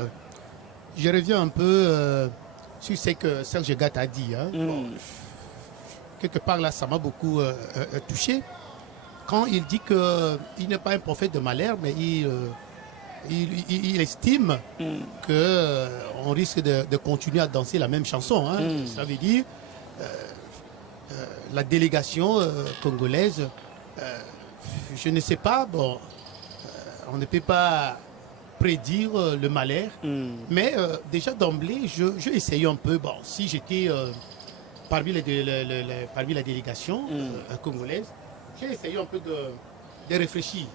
Je reviens un peu sur ce que Serge Gatta a dit. Bon, quelque part là, ça m'a beaucoup touché. Quand il dit qu'il n'est pas un prophète de malheur, mais il estime qu'on risque de continuer à danser la même chanson. Ça veut dire la délégation congolaise, je ne sais pas, bon, on ne peut pas prédire le malheur, mais déjà d'emblée, je essayais un peu, bon, si j'étais parmi la délégation congolaise, j'ai essayé un peu de réfléchir.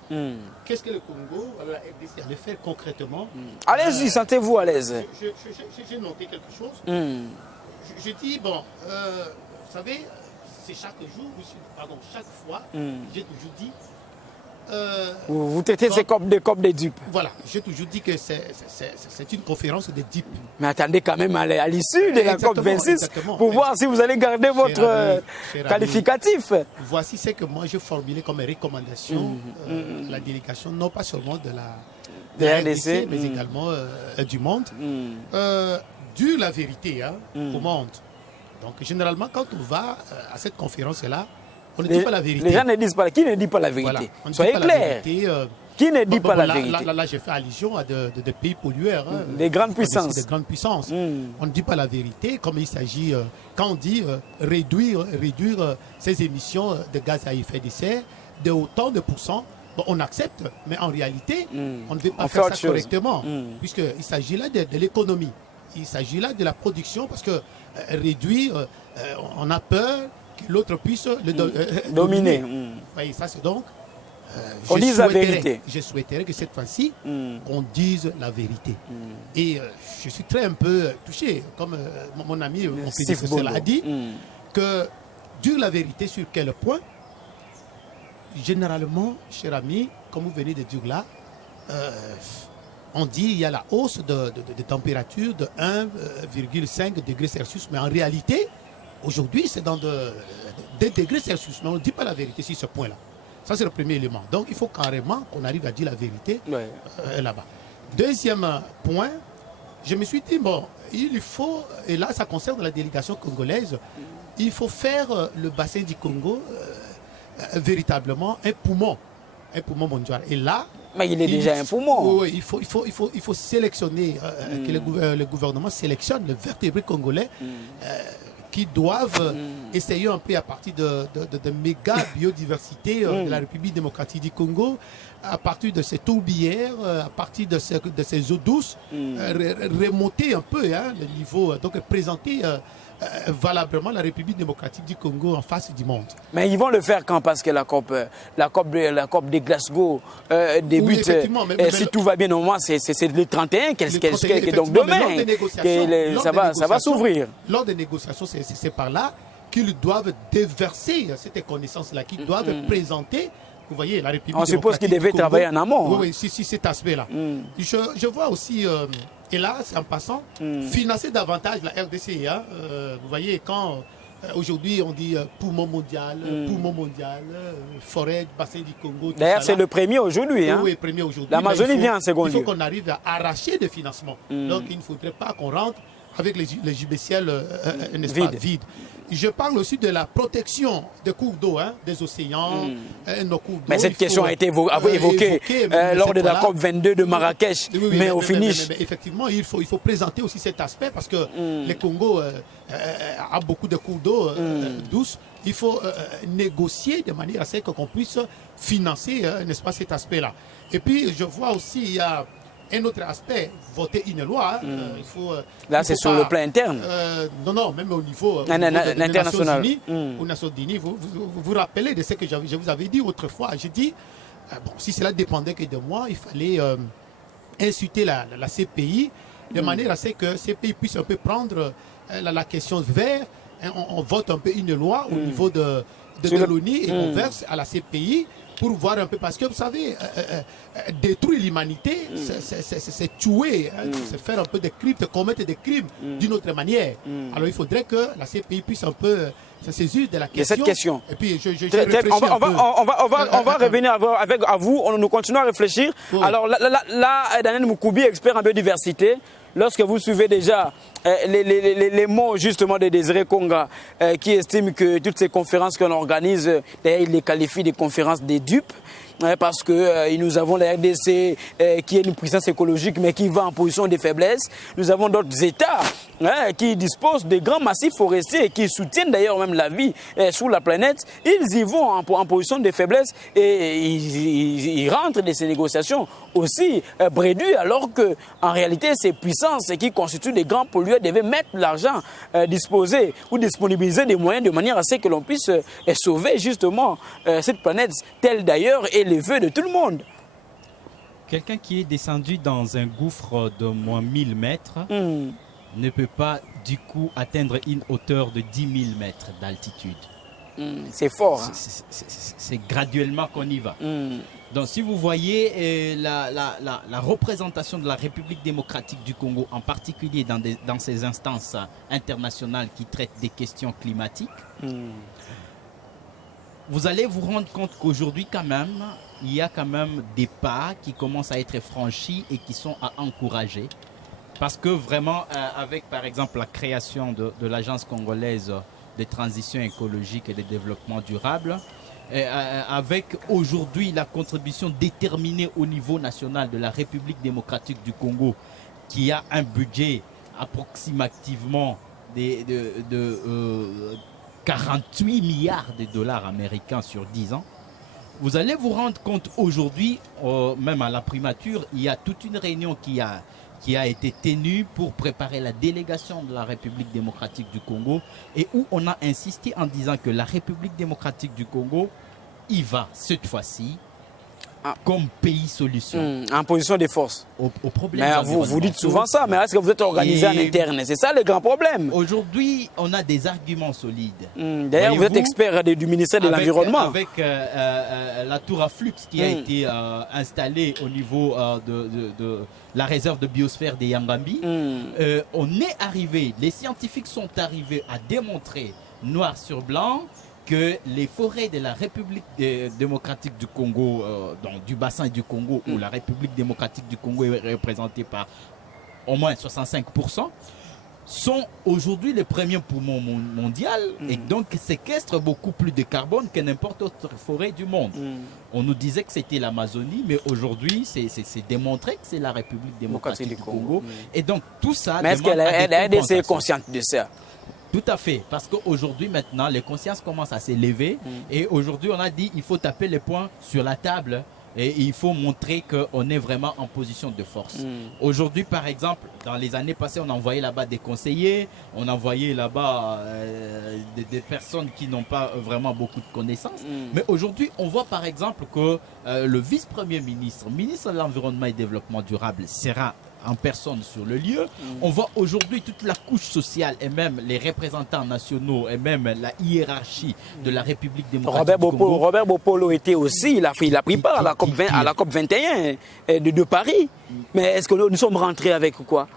Qu'est-ce que le Congo, la RDC, allait faire concrètement? Allez-y, sentez-vous à l'aise. J'ai noté quelque chose. Je dis, bon, vous savez, c'est chaque jour, chaque fois, j'ai toujours dit... vous traitez ces COP des dupes. Voilà, j'ai toujours dit que c'est une conférence des dupes. Mais attendez quand même à l'issue de la COP 26 pour voir si vous allez garder votre qualificatif. Voici ce que moi j'ai formulé comme recommandation à la délégation, non pas seulement de la RDC, mais également du monde. Dire la vérité au monde. Donc généralement quand on va à cette conférence-là, on ne dit pas la vérité. Les gens ne disent pas. Qui ne dit pas la vérité? Voilà. Soyez clair. Qui ne dit pas la vérité? Là, j'ai fait allusion à des pays pollueurs. Des grandes puissances. Des grandes puissances. On ne dit pas la vérité, comme il s'agit, quand on dit réduire ces émissions de gaz à effet de serre de autant de pourcents, bon, on accepte, mais en réalité, on ne veut pas faire ça correctement, puisqu'il s'agit là de l'économie. Il s'agit là de la production, parce que réduire, on a peur que l'autre puisse le dominer. Oui, ça c'est donc... on dise la vérité. Je souhaiterais que cette fois-ci, on dise la vérité. Et je suis très un peu touché, comme mon ami, mon prédécesseur l'a dit, que dire la vérité sur quel point, généralement, cher ami, comme vous venez de dire là, on dit qu'il y a la hausse de température de 1,5 degrés Celsius, mais en réalité, aujourd'hui, c'est dans des degrés Celsius, mais on ne dit pas la vérité sur ce point-là. Ça, c'est le premier élément. Donc, il faut carrément qu'on arrive à dire la vérité là-bas. Deuxième point, je me suis dit, bon, il faut, et là, ça concerne la délégation congolaise, il faut faire le bassin du Congo véritablement un poumon mondial. Et là... Mais il est déjà un poumon. Oui, il faut sélectionner, que le gouvernement sélectionne le vertébré congolais qui doivent essayer un peu à partir de méga biodiversité de la République démocratique du Congo, à partir de ces tourbières, à partir de ces eaux douces, remonter un peu le niveau, donc présenter valablement la République démocratique du Congo en face du monde. Mais ils vont le faire quand? Parce que la COP de Glasgow débute, si tout va bien au moins, c'est le 31, donc demain, ça va s'ouvrir. Lors des négociations, c'est par là qu'ils doivent déverser cette connaissance-là, qu'ils doivent présenter. Vous voyez, la République. On suppose qu'ils devaient travailler en amont. Oui, si cet aspect-là. Je vois aussi, et là, c'est en passant, financer davantage la RDC. Vous voyez, quand aujourd'hui on dit poumon mondial, forêt, bassin du Congo. D'ailleurs, c'est le premier aujourd'hui. Oui, le premier aujourd'hui. L'Amazonie vient en second lieu. Il faut qu'on arrive à arracher des financements. Donc, il ne faudrait pas qu'on rentre avec les judiciels vides. Je parle aussi de la protection des cours d'eau, des océans, nos cours d'eau. Mais cette question a été évoquée lors de la COP 22 de Marrakech, mais au finish. Mais effectivement, il faut présenter aussi cet aspect parce que le Congo a beaucoup de cours d'eau douces. Il faut négocier de manière à ce qu'on puisse financer, n'est-ce pas, cet aspect-là. Et puis, je vois aussi, il y a un autre aspect, voter une loi. Là, c'est sur le plan interne. Non, même au niveau international. Aux Nations Unies, vous rappelez de ce que je vous avais dit autrefois. J'ai dit, si cela dépendait que de moi, il fallait insulter la CPI de manière à ce que CPI puisse un peu prendre la question vert. On vote un peu une loi au niveau de l'ONU et on verse à la CPI pour voir un peu, parce que vous savez, détruire l'humanité, c'est tuer, c'est faire un peu de crimes, commettre des crimes d'une autre manière. Alors il faudrait que la CPI puisse un peu se saisir de la question. De cette question. Et puis on va revenir avec vous, nous continuons à réfléchir. Oui. Alors là, Daniel Moukoubi, expert en biodiversité, lorsque vous suivez déjà les mots justement de Désiré Konga, qui estime que toutes ces conférences qu'on organise, d'ailleurs il les qualifie de conférences des dupes, parce que nous avons la RDC qui est une puissance écologique mais qui va en position de faiblesse. Nous avons d'autres États qui disposent de grands massifs forestiers et qui soutiennent d'ailleurs même la vie sur la planète. Ils y vont en position de faiblesse et ils rentrent dans ces négociations aussi brédues, alors que en réalité ces puissances qui constituent des grands pollueurs devaient mettre l'argent, disposer ou disponibiliser des moyens de manière à ce que l'on puisse sauver justement cette planète, telle d'ailleurs est les vœux de tout le monde. Quelqu'un qui est descendu dans un gouffre de moins 1000 mètres ne peut pas du coup atteindre une hauteur de 10 000 mètres d'altitude. C'est fort. Hein? C'est graduellement qu'on y va. Donc si vous voyez la représentation de la République démocratique du Congo, en particulier dans ces instances internationales qui traitent des questions climatiques, vous allez vous rendre compte qu'aujourd'hui quand même, il y a quand même des pas qui commencent à être franchis et qui sont à encourager. Parce que vraiment, avec par exemple la création de l'Agence congolaise de transition écologique et de développement durable, avec aujourd'hui la contribution déterminée au niveau national de la République démocratique du Congo, qui a un budget approximativement de 48 milliards de dollars américains sur 10 ans, vous allez vous rendre compte aujourd'hui, même à la primature, il y a toute une réunion qui a été tenue pour préparer la délégation de la République démocratique du Congo et où on a insisté en disant que la République démocratique du Congo y va cette fois-ci comme pays solution. En position de force. Au problème. Mais vous dites souvent ça, mais est-ce que vous êtes organisé en interne? C'est ça le grand problème. Aujourd'hui, on a des arguments solides. D'ailleurs, vous êtes expert du ministère de l'Environnement. Avec la tour à flux qui a été installée au niveau de la réserve de biosphère des Yangambi, on est arrivé, les scientifiques sont arrivés à démontrer noir sur blanc que les forêts de la République démocratique du Congo, donc du bassin du Congo, où la République démocratique du Congo est représentée par au moins 65%, sont aujourd'hui les premiers poumons mondiaux et donc séquestrent beaucoup plus de carbone que n'importe autre forêt du monde. On nous disait que c'était l'Amazonie, mais aujourd'hui, c'est démontré que c'est la République démocratique du Congo. Et donc tout ça... Mais est-ce qu'elle est consciente de ça? Tout à fait, parce qu'aujourd'hui maintenant, les consciences commencent à s'élever et aujourd'hui on a dit il faut taper les poings sur la table et il faut montrer qu'on est vraiment en position de force. Aujourd'hui par exemple, dans les années passées, on envoyait là-bas des conseillers, on envoyait là-bas des personnes qui n'ont pas vraiment beaucoup de connaissances. Mais aujourd'hui, on voit par exemple que le vice-premier ministre, ministre de l'Environnement et Développement durable, sera en personne sur le lieu. On voit aujourd'hui toute la couche sociale et même les représentants nationaux et même la hiérarchie de la République démocratique du Congo. Robert Bopolo était aussi, il a pris part à la COP 21 de Paris. Mais est-ce que nous sommes rentrés avec quoi?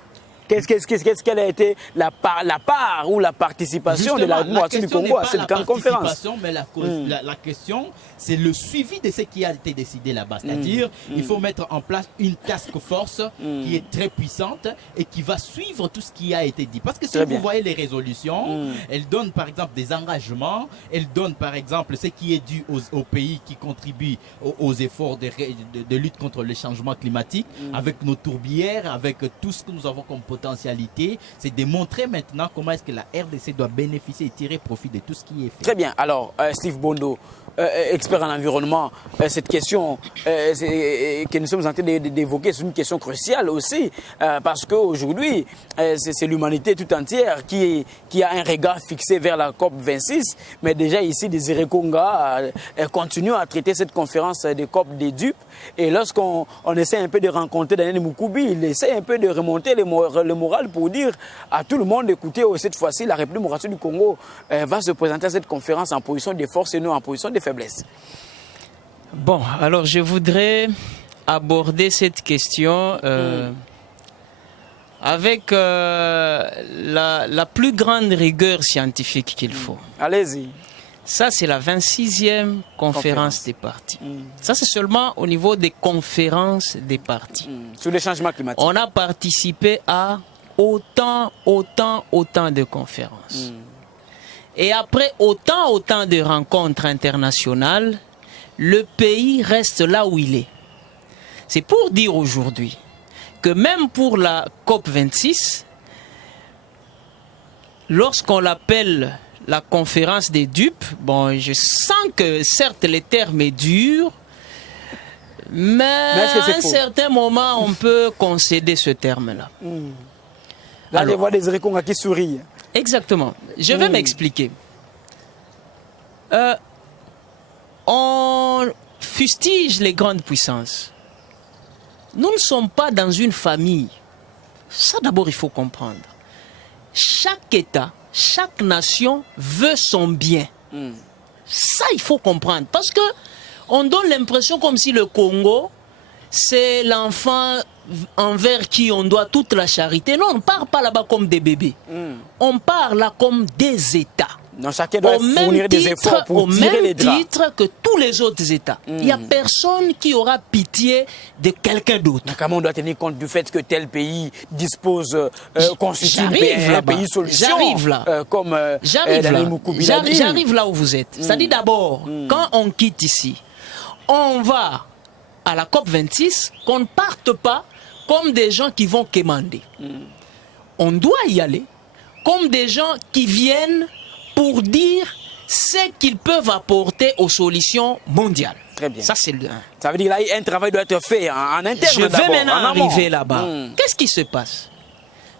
Qu'est-ce qu'elle a été la part ou la participation de la moitié du Congo à cette grande conférence? Mais la question, c'est le suivi de ce qui a été décidé là-bas. C'est-à-dire, il faut mettre en place une task force qui est très puissante et qui va suivre tout ce qui a été dit. Parce que si vous voyez les résolutions, elles donnent par exemple des engagements, elles donnent par exemple ce qui est dû aux pays qui contribuent aux efforts de lutte contre le changement climatique, avec nos tourbières, avec tout ce que nous avons comme potentialité, c'est de montrer maintenant comment est-ce que la RDC doit bénéficier et tirer profit de tout ce qui est fait. Très bien. Alors, Steve Bondo, expert en environnement, cette question que nous sommes en train d'évoquer, c'est une question cruciale aussi, parce qu'aujourd'hui, c'est l'humanité tout entière qui a un regard fixé vers la COP 26, mais déjà ici, Désiré Konga continue à traiter cette conférence de COP des dupes, et lorsqu'on essaie un peu de rencontrer Daniel Mukubi, il essaie un peu de remonter le moral pour dire à tout le monde, écoutez, cette fois-ci, la République démocratique du Congo va se présenter à cette conférence en position de force et non en position de faiblesse. Bon, alors je voudrais aborder cette question avec la plus grande rigueur scientifique qu'il faut. Allez-y. Ça, c'est la 26e conférence des partis. Ça, c'est seulement au niveau des conférences des partis. Sur les changements climatiques. On a participé à autant de conférences. Et après autant de rencontres internationales, le pays reste là où il est. C'est pour dire aujourd'hui que même pour la COP 26, lorsqu'on l'appelle la conférence des dupes, bon, je sens que certes les termes est dur, mais à un certain moment on peut concéder ce terme-là. Là, je vois des Réconga qui sourient. Exactement. Je vais m'expliquer. On fustige les grandes puissances. Nous ne sommes pas dans une famille. Ça d'abord il faut comprendre. Chaque État, chaque nation veut son bien. Ça il faut comprendre. Parce que on donne l'impression comme si le Congo, c'est l'enfant envers qui on doit toute la charité. Non, on ne parle pas là-bas comme des bébés. On parle là comme des États. Donc chacun doit fournir des efforts pour tirer les draps. Au même titre que tous les autres États. Il n'y a personne qui aura pitié de quelqu'un d'autre. Mais comment on doit tenir compte du fait que tel pays dispose, constitue un pays solution? J'arrive là. J'arrive là où vous êtes. C'est-à-dire d'abord, quand on quitte ici, on va à la COP26, qu'on ne parte pas comme des gens qui vont quémander. On doit y aller comme des gens qui viennent pour dire ce qu'ils peuvent apporter aux solutions mondiales. Très bien. Ça, c'est le 1. Ça veut dire là, un travail doit être fait en interne. Je vais maintenant arriver là-bas. Qu'est-ce qui se passe?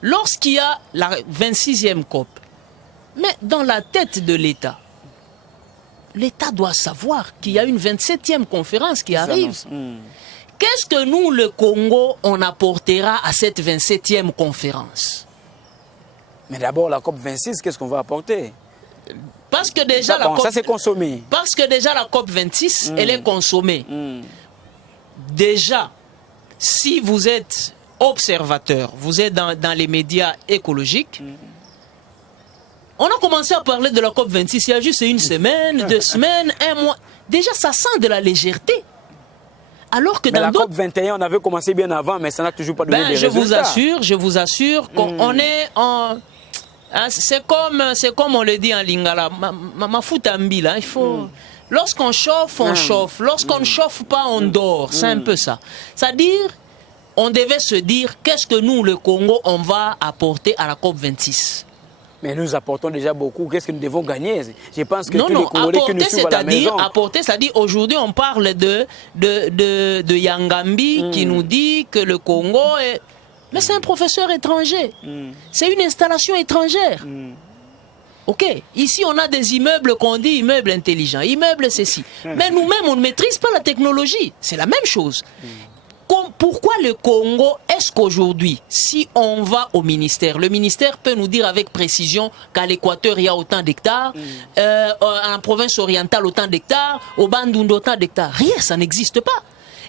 Lorsqu'il y a la 26e COP, mais dans la tête de l'État, l'État doit savoir qu'il y a une 27e conférence qui arrive. Qu'est-ce que nous, le Congo, on apportera à cette 27e conférence? Mais d'abord, la COP26, qu'est-ce qu'on va apporter? Parce que déjà ça c'est consommé. Parce que déjà la COP26, elle est consommée. Déjà, si vous êtes observateur, vous êtes dans les médias écologiques, on a commencé à parler de la COP26 il y a juste une semaine, 2 semaines, 1 mois. Déjà, ça sent de la légèreté. Alors que mais dans la COP21, on avait commencé bien avant, mais ça n'a toujours pas donné des résultats. Je vous assure qu'on est en... C'est comme on le dit en lingala, ma futambi là, il faut... Lorsqu'on chauffe, on chauffe. Lorsqu'on ne chauffe pas, on dort. C'est un peu ça. C'est-à-dire, on devait se dire, qu'est-ce que nous, le Congo, on va apporter à la COP26? Mais nous apportons déjà beaucoup. Qu'est-ce que nous devons gagner? Je pense que tous les Congolais qui nous suivent à la maison... Apporter, c'est-à-dire, aujourd'hui, on parle de Yangambi qui nous dit que le Congo est... Mais c'est un professeur étranger. C'est une installation étrangère. Ok, ici on a des immeubles qu'on dit immeubles intelligents, immeubles ceci. Mais nous-mêmes, on ne maîtrise pas la technologie. C'est la même chose. Pourquoi le Congo, est-ce qu'aujourd'hui, si on va au ministère, le ministère peut nous dire avec précision qu'à l'Équateur, il y a autant d'hectares, en province orientale, autant d'hectares, au Bandundu, autant d'hectares. Rien, ça n'existe pas.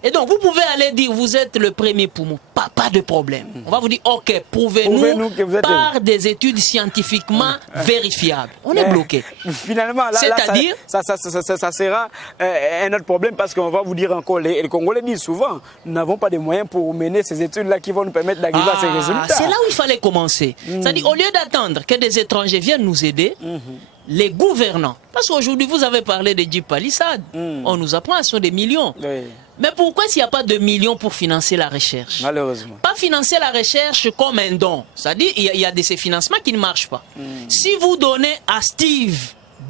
Et donc, vous pouvez aller dire, vous êtes le premier poumon. Pas de problème. On va vous dire, ok, prouvez-nous par des études scientifiquement vérifiables. On est bloqué. Finalement, là, c'est-à-dire, ça sera un autre problème parce qu'on va vous dire encore, les Congolais disent souvent, nous n'avons pas de moyens pour mener ces études-là qui vont nous permettre d'arriver à ces résultats. C'est là où il fallait commencer. C'est-à-dire, au lieu d'attendre que des étrangers viennent nous aider, les gouvernants, parce qu'aujourd'hui, vous avez parlé de Jeep Palissade, on nous apprend, ce sont des millions. Mais pourquoi s'il n'y a pas de millions pour financer la recherche? Malheureusement. Pas financer la recherche comme un don. C'est-à-dire qu'il y a de ces financements qui ne marchent pas. Si vous donnez à Steve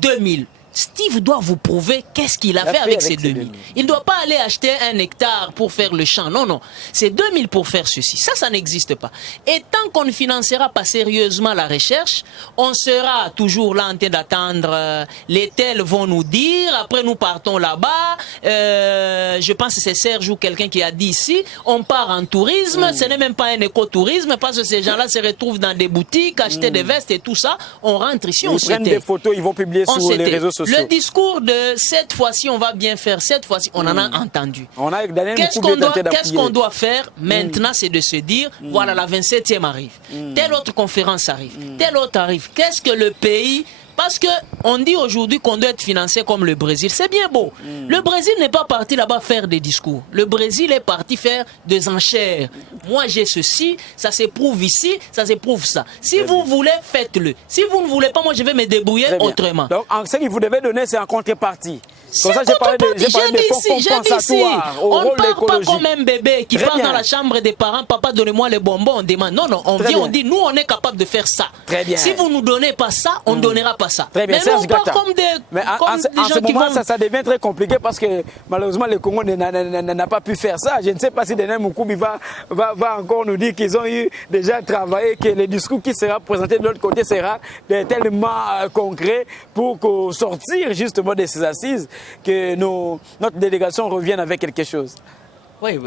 2000, Steve doit vous prouver qu'est-ce qu'il a fait avec ces 2000. Il ne doit pas aller acheter 1 hectare pour faire le champ. Non, non. C'est 2000 pour faire ceci. Ça n'existe pas. Et tant qu'on ne financera pas sérieusement la recherche, on sera toujours là en train d'attendre. Les tels vont nous dire, après nous partons là-bas. Je pense que c'est Serge ou quelqu'un qui a dit ici, on part en tourisme. Ce n'est même pas un écotourisme parce que ces gens-là se retrouvent dans des boutiques, acheter des vestes et tout ça. On rentre ici, on se tait. Ils prennent des photos, ils vont publier sur les réseaux sociaux. Le discours de cette fois-ci, on va bien faire, cette fois-ci, on en a entendu. Qu'est-ce qu'on doit faire maintenant, c'est de se dire, voilà, la 27e arrive, telle autre conférence arrive, telle autre arrive. Qu'est-ce que le pays... Parce qu'on dit aujourd'hui qu'on doit être financé comme le Brésil. C'est bien beau. Le Brésil n'est pas parti là-bas faire des discours. Le Brésil est parti faire des enchères. Moi, j'ai ceci, ça s'éprouve ici, ça s'éprouve ça. Si vous voulez, faites-le. Si vous ne voulez pas, moi, je vais me débrouiller autrement. Donc, ce qu'il vous devez donner, c'est en contrepartie. Comme ça, j'ai parlé des fonds compensatoires au rôle écologique. On ne part pas comme un bébé qui part dans la chambre des parents. Papa, donnez-moi les bonbons. On demande. Non, non, on vient, on dit, nous, on est capable de faire ça. Si vous ne nous donnez pas ça, on ne donnera pas ça. Très bien, mais nous, on part comme des en ce moment, ça devient très compliqué parce que malheureusement, le Congo n'a pas pu faire ça. Je ne sais pas si Denis Mukubi va encore nous dire qu'ils ont eu déjà travaillé, que le discours qui sera présenté de l'autre côté sera tellement concret pour sortir justement de ces assises que notre délégation revienne avec quelque chose. Oui,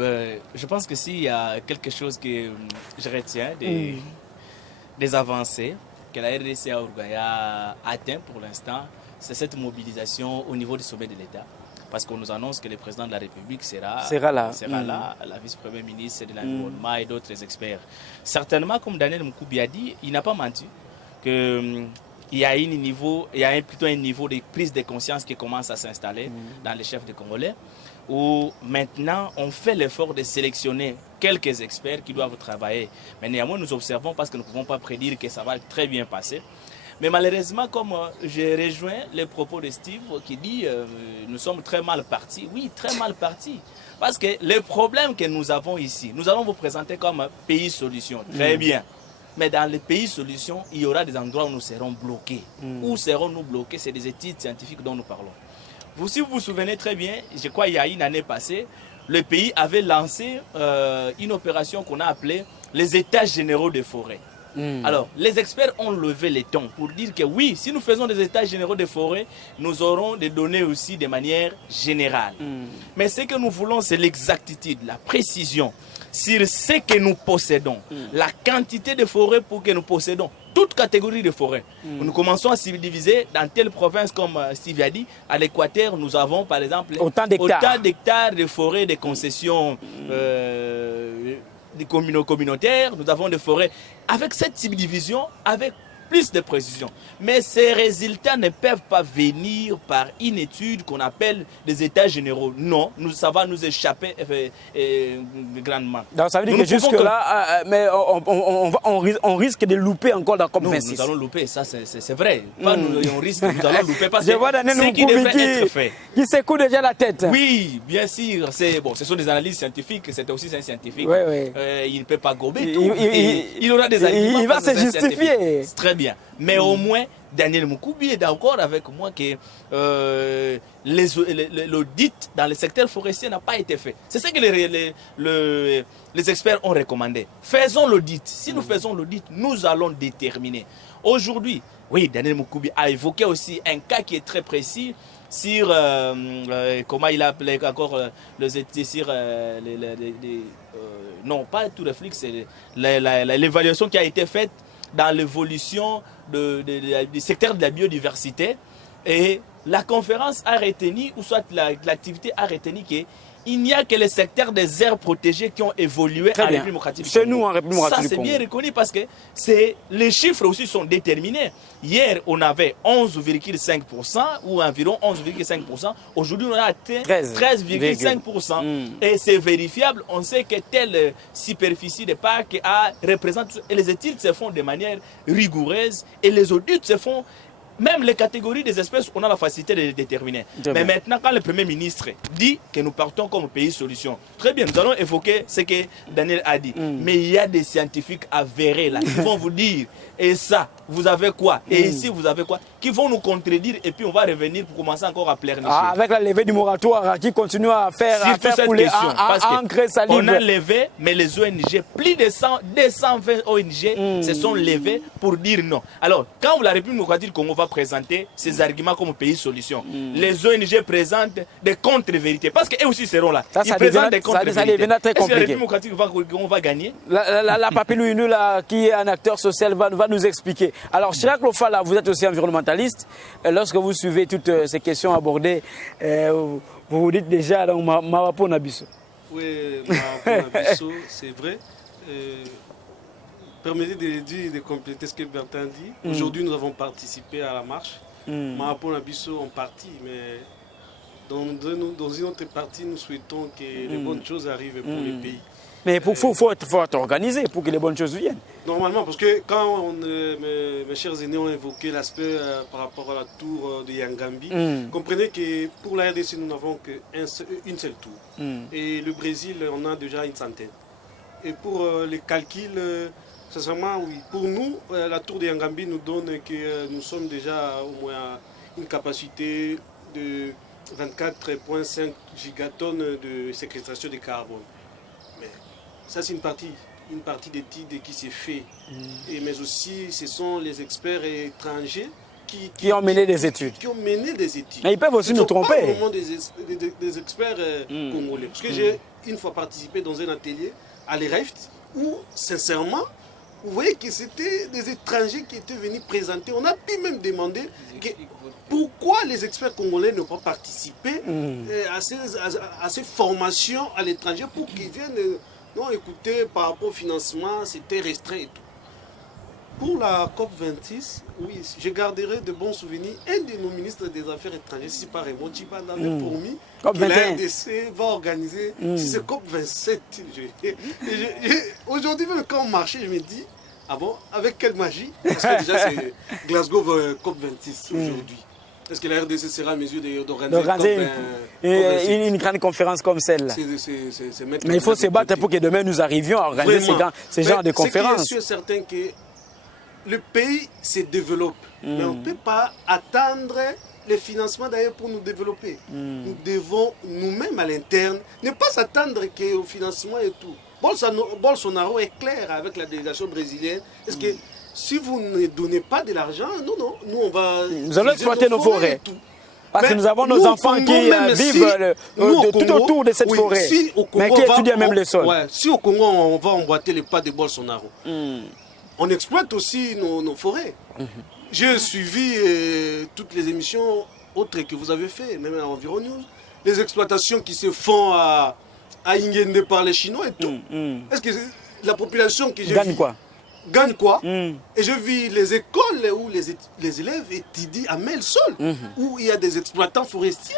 je pense que s'il y a quelque chose que je retiens des avancées que la RDC a atteint pour l'instant, c'est cette mobilisation au niveau du sommet de l'État. Parce qu'on nous annonce que le président de la République sera là, la vice-première ministre de l'Environnement et d'autres experts. Certainement, comme Daniel Mukoubi a dit, il n'a pas menti, qu'il y a plutôt un niveau de prise de conscience qui commence à s'installer dans les chefs de Congolais, où maintenant on fait l'effort de sélectionner quelques experts qui doivent travailler. Mais néanmoins, nous observons, parce que nous ne pouvons pas prédire que ça va très bien passer. Mais malheureusement, comme j'ai rejoint les propos de Steve qui dit nous sommes très mal partis. Oui, très mal partis. Parce que les problèmes que nous avons ici, nous allons vous présenter comme pays solution. Très bien. Mais dans les pays solutions, il y aura des endroits où nous serons bloqués. Où serons-nous bloqués? C'est des études scientifiques dont nous parlons. Si vous vous souvenez très bien, je crois qu'il y a une année passée, le pays avait lancé une opération qu'on a appelée les États généraux des forêts. Alors, les experts ont levé les tons pour dire que oui, si nous faisons des états généraux des forêts, nous aurons des données aussi de manière générale. Mais ce que nous voulons, c'est l'exactitude, la précision sur ce que nous possédons, la quantité de forêts pour que nous possédons, toute catégorie de forêts. Nous commençons à subdiviser dans telle province, comme Steve a dit, à l'Équateur, nous avons par exemple autant d'hectares de forêts de concessions communautaires, nous avons des forêts. Avec cette subdivision, avec plus de précision. Mais ces résultats ne peuvent pas venir par une étude qu'on appelle des états généraux. Non, ça va nous échapper grandement. Donc ça veut dire que jusque-là, mais on risque de louper encore dans COP26. Nous allons louper, ça c'est vrai. Pas nous, on risque, nous allons louper parce que je vois Daniel Mukoubi qui secoue déjà la tête. Oui, bien sûr. Ce sont des analyses scientifiques, c'est aussi un scientifique. Oui, oui. Il ne peut pas gober tout. Il aura des arguments. Il va se justifier. Très bien. Mais au moins, Daniel Mukoubi est d'accord avec moi que l'audit dans le secteur forestier n'a pas été fait. C'est ce que les experts ont recommandé. Faisons l'audit. Si nous faisons l'audit, nous allons déterminer. Aujourd'hui, oui, Daniel Mukoubi a évoqué aussi un cas qui est très précis sur, comment il a appelé encore, non, pas tout le flic, c'est l'évaluation qui a été faite dans l'évolution du secteur de la biodiversité. Et la conférence a retenu, ou soit l'activité a retenu qu'il n'y a que les secteurs des aires protégées qui ont évolué en République démocratique du Congo. Chez nous, en République démocratique du Congo. Ça, c'est bien reconnu parce que les chiffres aussi sont déterminés. Hier, on avait 11,5% ou environ 11,5%. Aujourd'hui, on a atteint 13,5%. Et c'est vérifiable. On sait que telle superficie de parc représente... Et les études se font de manière rigoureuse et les audits se font... Même les catégories des espèces, on a la facilité de les déterminer. Mais maintenant, quand le Premier ministre dit que nous partons comme pays solution, très bien, nous allons évoquer ce que Daniel a dit. Mais il y a des scientifiques avérés là qui vont vous dire, et ça, vous avez quoi? Et ici, vous avez quoi? Qui vont nous contredire et puis on va revenir pour commencer encore à pleurnicher. Avec la levée du moratoire qui continue à faire couler, à ancrer salive. On a levé, mais les ONG, plus de 220 ONG se sont levées pour dire non. Alors, quand la République démocratique du Congo va présenter ses arguments comme pays solution, les ONG présentent des contre-vérités. Parce qu'eux aussi seront là. Ils présentent des contre-vérités. Ça deviendra très compliqué. Est-ce que la République démocratique va gagner? La Papilou Inou, qui est un acteur social, va nous expliquer. Alors, Chirac Lofala, vous êtes aussi environnementaliste. Lorsque vous suivez toutes ces questions abordées, vous vous dites déjà, donc, Mawapo Nabiso. Oui, Mawapo Nabiso, c'est vrai. Permettez de compléter ce que Bertin dit. Aujourd'hui, nous avons participé à la marche. Mawapo Nabiso en partie, mais dans une autre partie, nous souhaitons que les bonnes choses arrivent pour le pays. Mais il faut être organisé pour que les bonnes choses viennent. Normalement, parce que quand mes chers aînés ont évoqué l'aspect par rapport à la tour de Yangambi, comprenez que pour la RDC, nous n'avons qu'une seule tour. Et le Brésil, on a déjà une centaine. Et pour les calculs, sincèrement, oui. Pour nous, la tour de Yangambi nous donne que nous sommes déjà au moins une capacité de 24,5 gigatonnes de séquestration de carbone. Mais ça, c'est une partie d'études qui s'est fait. Mais aussi, ce sont les experts étrangers qui ont mené des études. Qui ont mené des études. Mais ils peuvent aussi nous tromper. Pas vraiment des experts congolais. Parce que j'ai une fois participé dans un atelier à l'EREFT où, sincèrement, vous voyez que c'était des étrangers qui étaient venus présenter. On a pu même demander pourquoi les experts congolais n'ont pas participé à ces formations à l'étranger pour qu'ils viennent. Non, écoutez, par rapport au financement, c'était restreint et tout. Pour la COP26, oui, je garderai de bons souvenirs. Un de nos ministres des Affaires étrangères, si pas Raymond Tchiba, l'avait promis que la RDC va organiser ce COP27. Aujourd'hui, même quand on marchait, je me dis, ah bon, avec quelle magie? Parce que déjà, c'est Glasgow COP26 aujourd'hui. Est-ce que la RDC sera à mesure d'organiser une grande conférence comme celle-là? Mais il faut se battre pour que demain nous arrivions à organiser ces genres de conférences. Je suis certain que le pays se développe, mais on ne peut pas attendre les financements d'ailleurs pour nous développer. Nous devons nous-mêmes à l'interne ne pas s'attendre au financement et tout. Bolsonaro est clair avec la délégation brésilienne. Est-ce que si vous ne donnez pas de l'argent, nous on va... Nous allons exploiter nos forêts. Parce que nous avons nos enfants qui vivent tout autour de cette forêt, mais qui étudient même le sol. Si au Congo on va emboîter les pas de Bolsonaro, on exploite aussi nos forêts. J'ai suivi toutes les émissions autres que vous avez fait, même à Environews. Les exploitations qui se font à Ingende par les Chinois et tout. Est-ce que la population que j'ai gagne quoi? Gagne quoi? Et je vis les écoles où les élèves étudient à Melsol, où il y a des exploitants forestiers.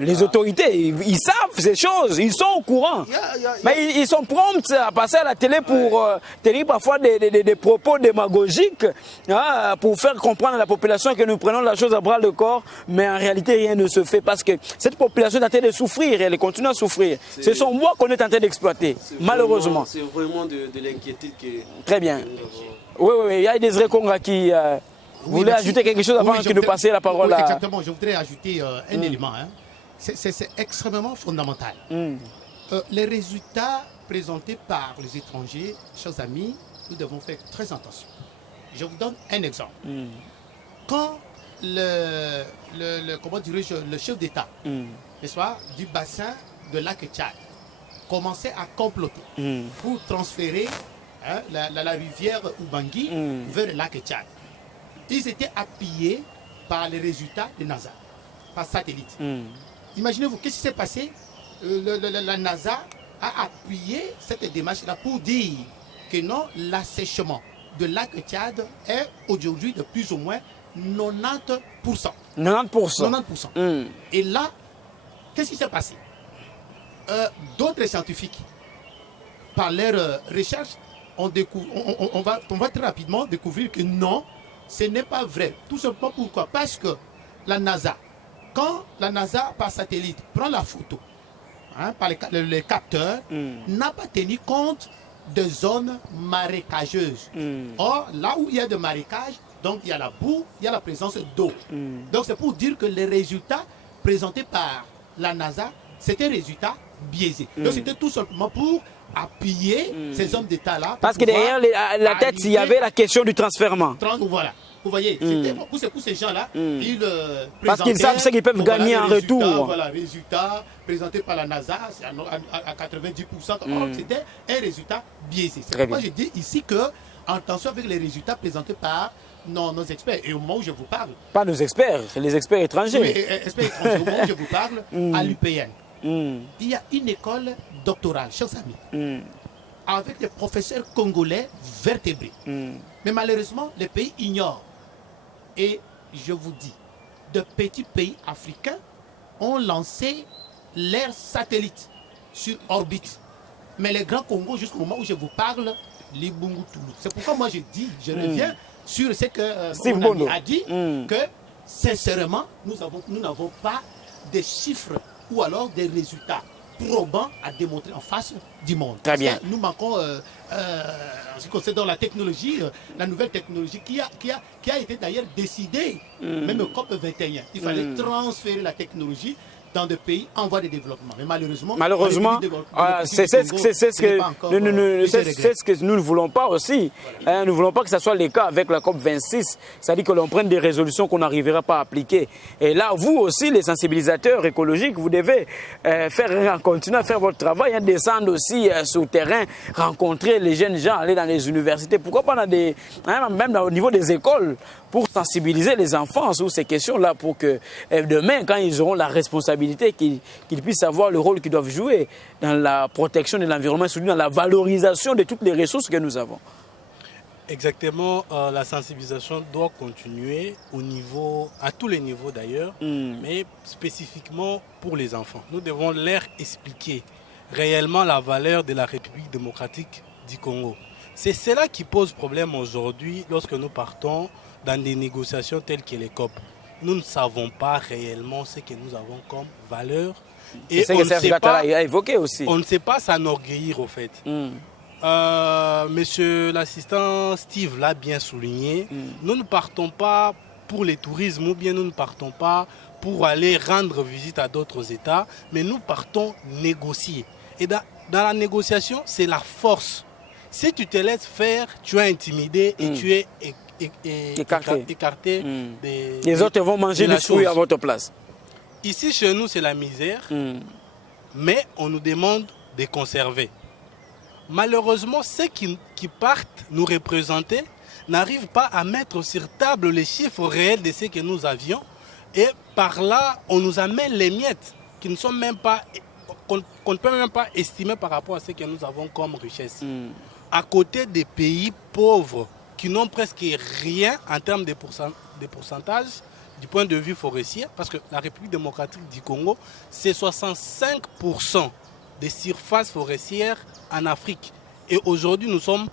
Les autorités, ils savent ces choses, ils sont au courant. Mais ils sont prompts à passer à la télé pour tenir parfois des propos démagogiques, pour faire comprendre à la population que nous prenons la chose à bras le corps, mais en réalité rien ne se fait parce que cette population est en train de souffrir, elle continue à souffrir. C'est son bois qu'on est en train d'exploiter, malheureusement. C'est vraiment de l'inquiétude que... Très bien. Oui, il y a des Konga qui... Vous voulez ajouter quelque chose avant que nous passions la parole à... Exactement, je voudrais ajouter un élément. C'est extrêmement fondamental. Les résultats présentés par les étrangers, chers amis, nous devons faire très attention. Je vous donne un exemple. Quand le chef d'État, n'est-ce pas, du bassin de lac Tchad commençait à comploter pour transférer la rivière Ubangui vers le lac Tchad, ils étaient appuyés par les résultats de NASA, par satellite. Imaginez-vous, qu'est-ce qui s'est passé? La NASA a appuyé cette démarche-là pour dire que non, l'assèchement de lac Tchad est aujourd'hui de plus ou moins 90%. 90%. Et là, qu'est-ce qui s'est passé? D'autres scientifiques, par leurs recherches, on va très rapidement découvrir que non, ce n'est pas vrai. Tout simplement pourquoi? Parce que la NASA, quand la NASA par satellite prend la photo, par les capteurs, n'a pas tenu compte de zones marécageuses. Or, là où il y a de marécages, donc il y a la boue, il y a la présence d'eau. Donc c'est pour dire que les résultats présentés par la NASA, c'était un résultat biaisé. Donc c'était tout simplement pour appuyer ces hommes d'État-là. Parce que derrière la tête, il y avait la question du transfèrement. Voilà. Vous voyez, pour ces gens-là, ils parce qu'ils savent ce qu'ils peuvent gagner en retour. Voilà, résultat présenté par la NASA, c'est à 90%. C'était un résultat biaisé. C'est pourquoi je dis ici que, en tension avec les résultats présentés par nos experts, et au moment où je vous parle... Pas nos experts, c'est les experts étrangers. Oui, experts étrangers, au moment où je vous parle, à l'UPN. Il y a une école doctorale, chers amis, avec des professeurs congolais vertébrés. Mais malheureusement, les pays ignorent. Et je vous dis, de petits pays africains ont lancé leurs satellites sur orbite. Mais les grands Congo, jusqu'au moment où je vous parle, les Bungu Toulouse. C'est pourquoi moi je dis, je reviens sur ce que mon ami a dit, que sincèrement, nous n'avons pas des chiffres ou alors des résultats probants à démontrer en face du monde. Très bien. Nous manquons, en ce qui concerne la technologie, la nouvelle technologie qui a été d'ailleurs décidée, même au COP 21. Il fallait transférer la technologie dans des pays en voie de développement. Mais malheureusement, c'est ce que nous ne voulons pas aussi. Nous ne voulons pas que ce soit le cas avec la COP26. C'est-à-dire que l'on prenne des résolutions qu'on n'arrivera pas à appliquer. Et là, vous aussi, les sensibilisateurs écologiques, vous devez continuer à faire votre travail, descendre aussi sur le terrain, rencontrer les jeunes gens, aller dans les universités. Pourquoi pas même au niveau des écoles, pour sensibiliser les enfants sur ces questions-là, pour que demain, quand ils auront la responsabilité, qu'ils puissent savoir le rôle qu'ils doivent jouer dans la protection de l'environnement, surtout dans la valorisation de toutes les ressources que nous avons. Exactement, la sensibilisation doit continuer à tous les niveaux d'ailleurs, mais spécifiquement pour les enfants. Nous devons leur expliquer réellement la valeur de la République démocratique du Congo. C'est cela qui pose problème aujourd'hui lorsque nous partons dans des négociations telles que les COP. Nous ne savons pas réellement ce que nous avons comme valeur. Et c'est ce que Serge Gattara a évoqué aussi. On ne sait pas s'enorgueillir au fait. Monsieur l'assistant Steve l'a bien souligné. Nous ne partons pas pour le tourisme ou bien nous ne partons pas pour aller rendre visite à d'autres États, mais nous partons négocier. Et dans la négociation, c'est la force. Si tu te laisses faire, tu es intimidé et tu es écarté. Les autres vont manger les fruits à votre place. Ici, chez nous, c'est la misère, mais on nous demande de conserver. Malheureusement, ceux qui partent nous représenter n'arrivent pas à mettre sur table les chiffres réels de ce que nous avions. Et par là, on nous amène les miettes qui ne sont même pas, qu'on ne peut même pas estimer par rapport à ce que nous avons comme richesse. À côté des pays pauvres qui n'ont presque rien en termes de pourcentage du point de vue forestier, parce que la République démocratique du Congo, c'est 65% des surfaces forestières en Afrique. Et aujourd'hui, nous sommes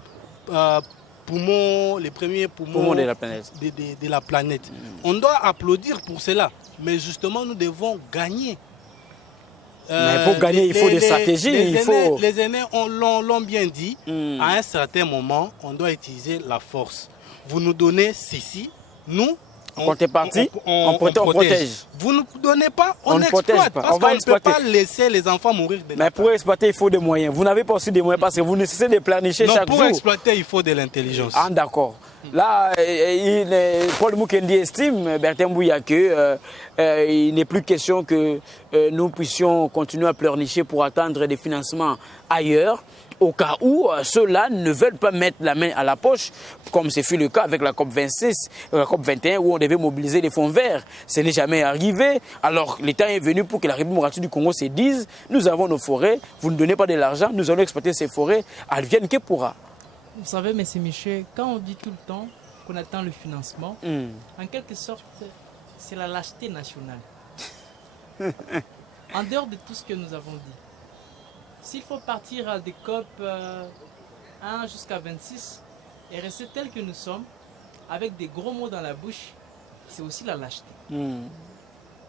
les premiers poumons de la planète. On doit applaudir pour cela, mais justement, nous devons gagner. Mais pour gagner, il faut des stratégies. Les aînés l'ont bien dit, à un certain moment, on doit utiliser la force. Vous nous donnez ceci, nous, on protège. Vous ne nous donnez pas, on exploite. Parce qu'on ne peut pas laisser les enfants mourir de la faim. Mais pour exploiter, il faut des moyens. Vous n'avez pas aussi des moyens parce que vous nécessitez de planifier chaque jour. Pour exploiter, il faut de l'intelligence. Ah, d'accord. Là, Paul Mukendi estime, Bertin Bouya, il n'est plus question que nous puissions continuer à pleurnicher pour attendre des financements ailleurs, au cas où ceux-là ne veulent pas mettre la main à la poche, comme ce fut le cas avec la COP26, la COP21, où on devait mobiliser les fonds verts. Ce n'est jamais arrivé. Alors, le temps est venu pour que la République démocratique du Congo se dise, nous avons nos forêts, vous ne donnez pas de l'argent, nous allons exploiter ces forêts, advienne que pourra. Vous savez, M. Michel, quand on dit tout le temps qu'on attend le financement, en quelque sorte, c'est la lâcheté nationale. En dehors de tout ce que nous avons dit, s'il faut partir à des COP 1 jusqu'à 26 et rester tel que nous sommes, avec des gros mots dans la bouche, c'est aussi la lâcheté.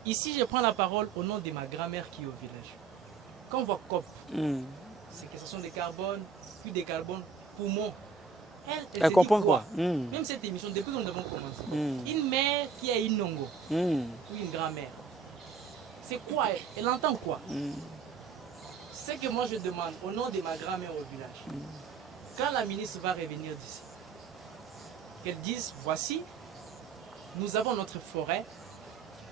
Ici, je prends la parole au nom de ma grand-mère qui est au village. Quand on voit COP, séquestration de carbone, puis de carbone, poumons, elle comprend quoi? Même cette émission, depuis que nous avons commencé, une mère qui a une nongo, ou une grand-mère, c'est quoi? Elle entend quoi? Ce que moi je demande au nom de ma grand-mère au village, quand la ministre va revenir d'ici, qu'elle dise, voici, nous avons notre forêt,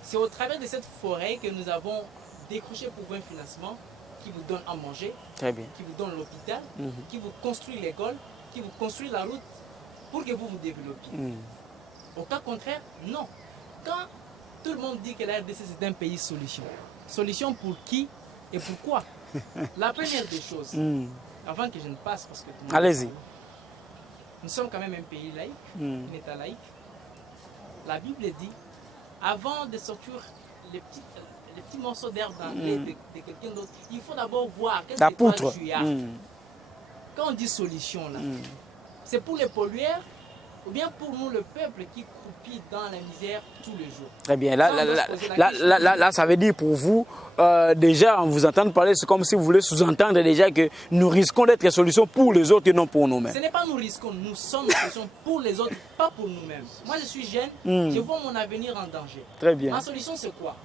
c'est au travers de cette forêt que nous avons décroché pour un financement qui vous donne à manger, très bien, qui vous donne l'hôpital, qui vous construit l'école, qui vous construit la route pour que vous vous développiez. Au cas contraire, non. Quand tout le monde dit que la RDC c'est un pays solution, solution pour qui et pourquoi? La première des choses, avant que je ne passe, parce que allez-y. Nous sommes quand même un pays laïque, un État laïque. La Bible dit, avant de sortir les petits morceaux d'herbe dans de quelqu'un d'autre, il faut d'abord voir qu'est-ce que toi tu as. Quand on dit solution là, c'est pour les pollueurs ou bien pour nous le peuple qui croupit dans la misère tous les jours. Très bien. Là, ça veut dire pour vous, déjà, en vous entendant parler, c'est comme si vous voulez sous-entendre déjà que nous risquons d'être une solution pour les autres et non pour nous-mêmes. Ce n'est pas nous risquons, nous sommes une solution pour les autres, pas pour nous-mêmes. Moi, je suis jeune, je vois mon avenir en danger. Très bien. Ma solution, c'est quoi?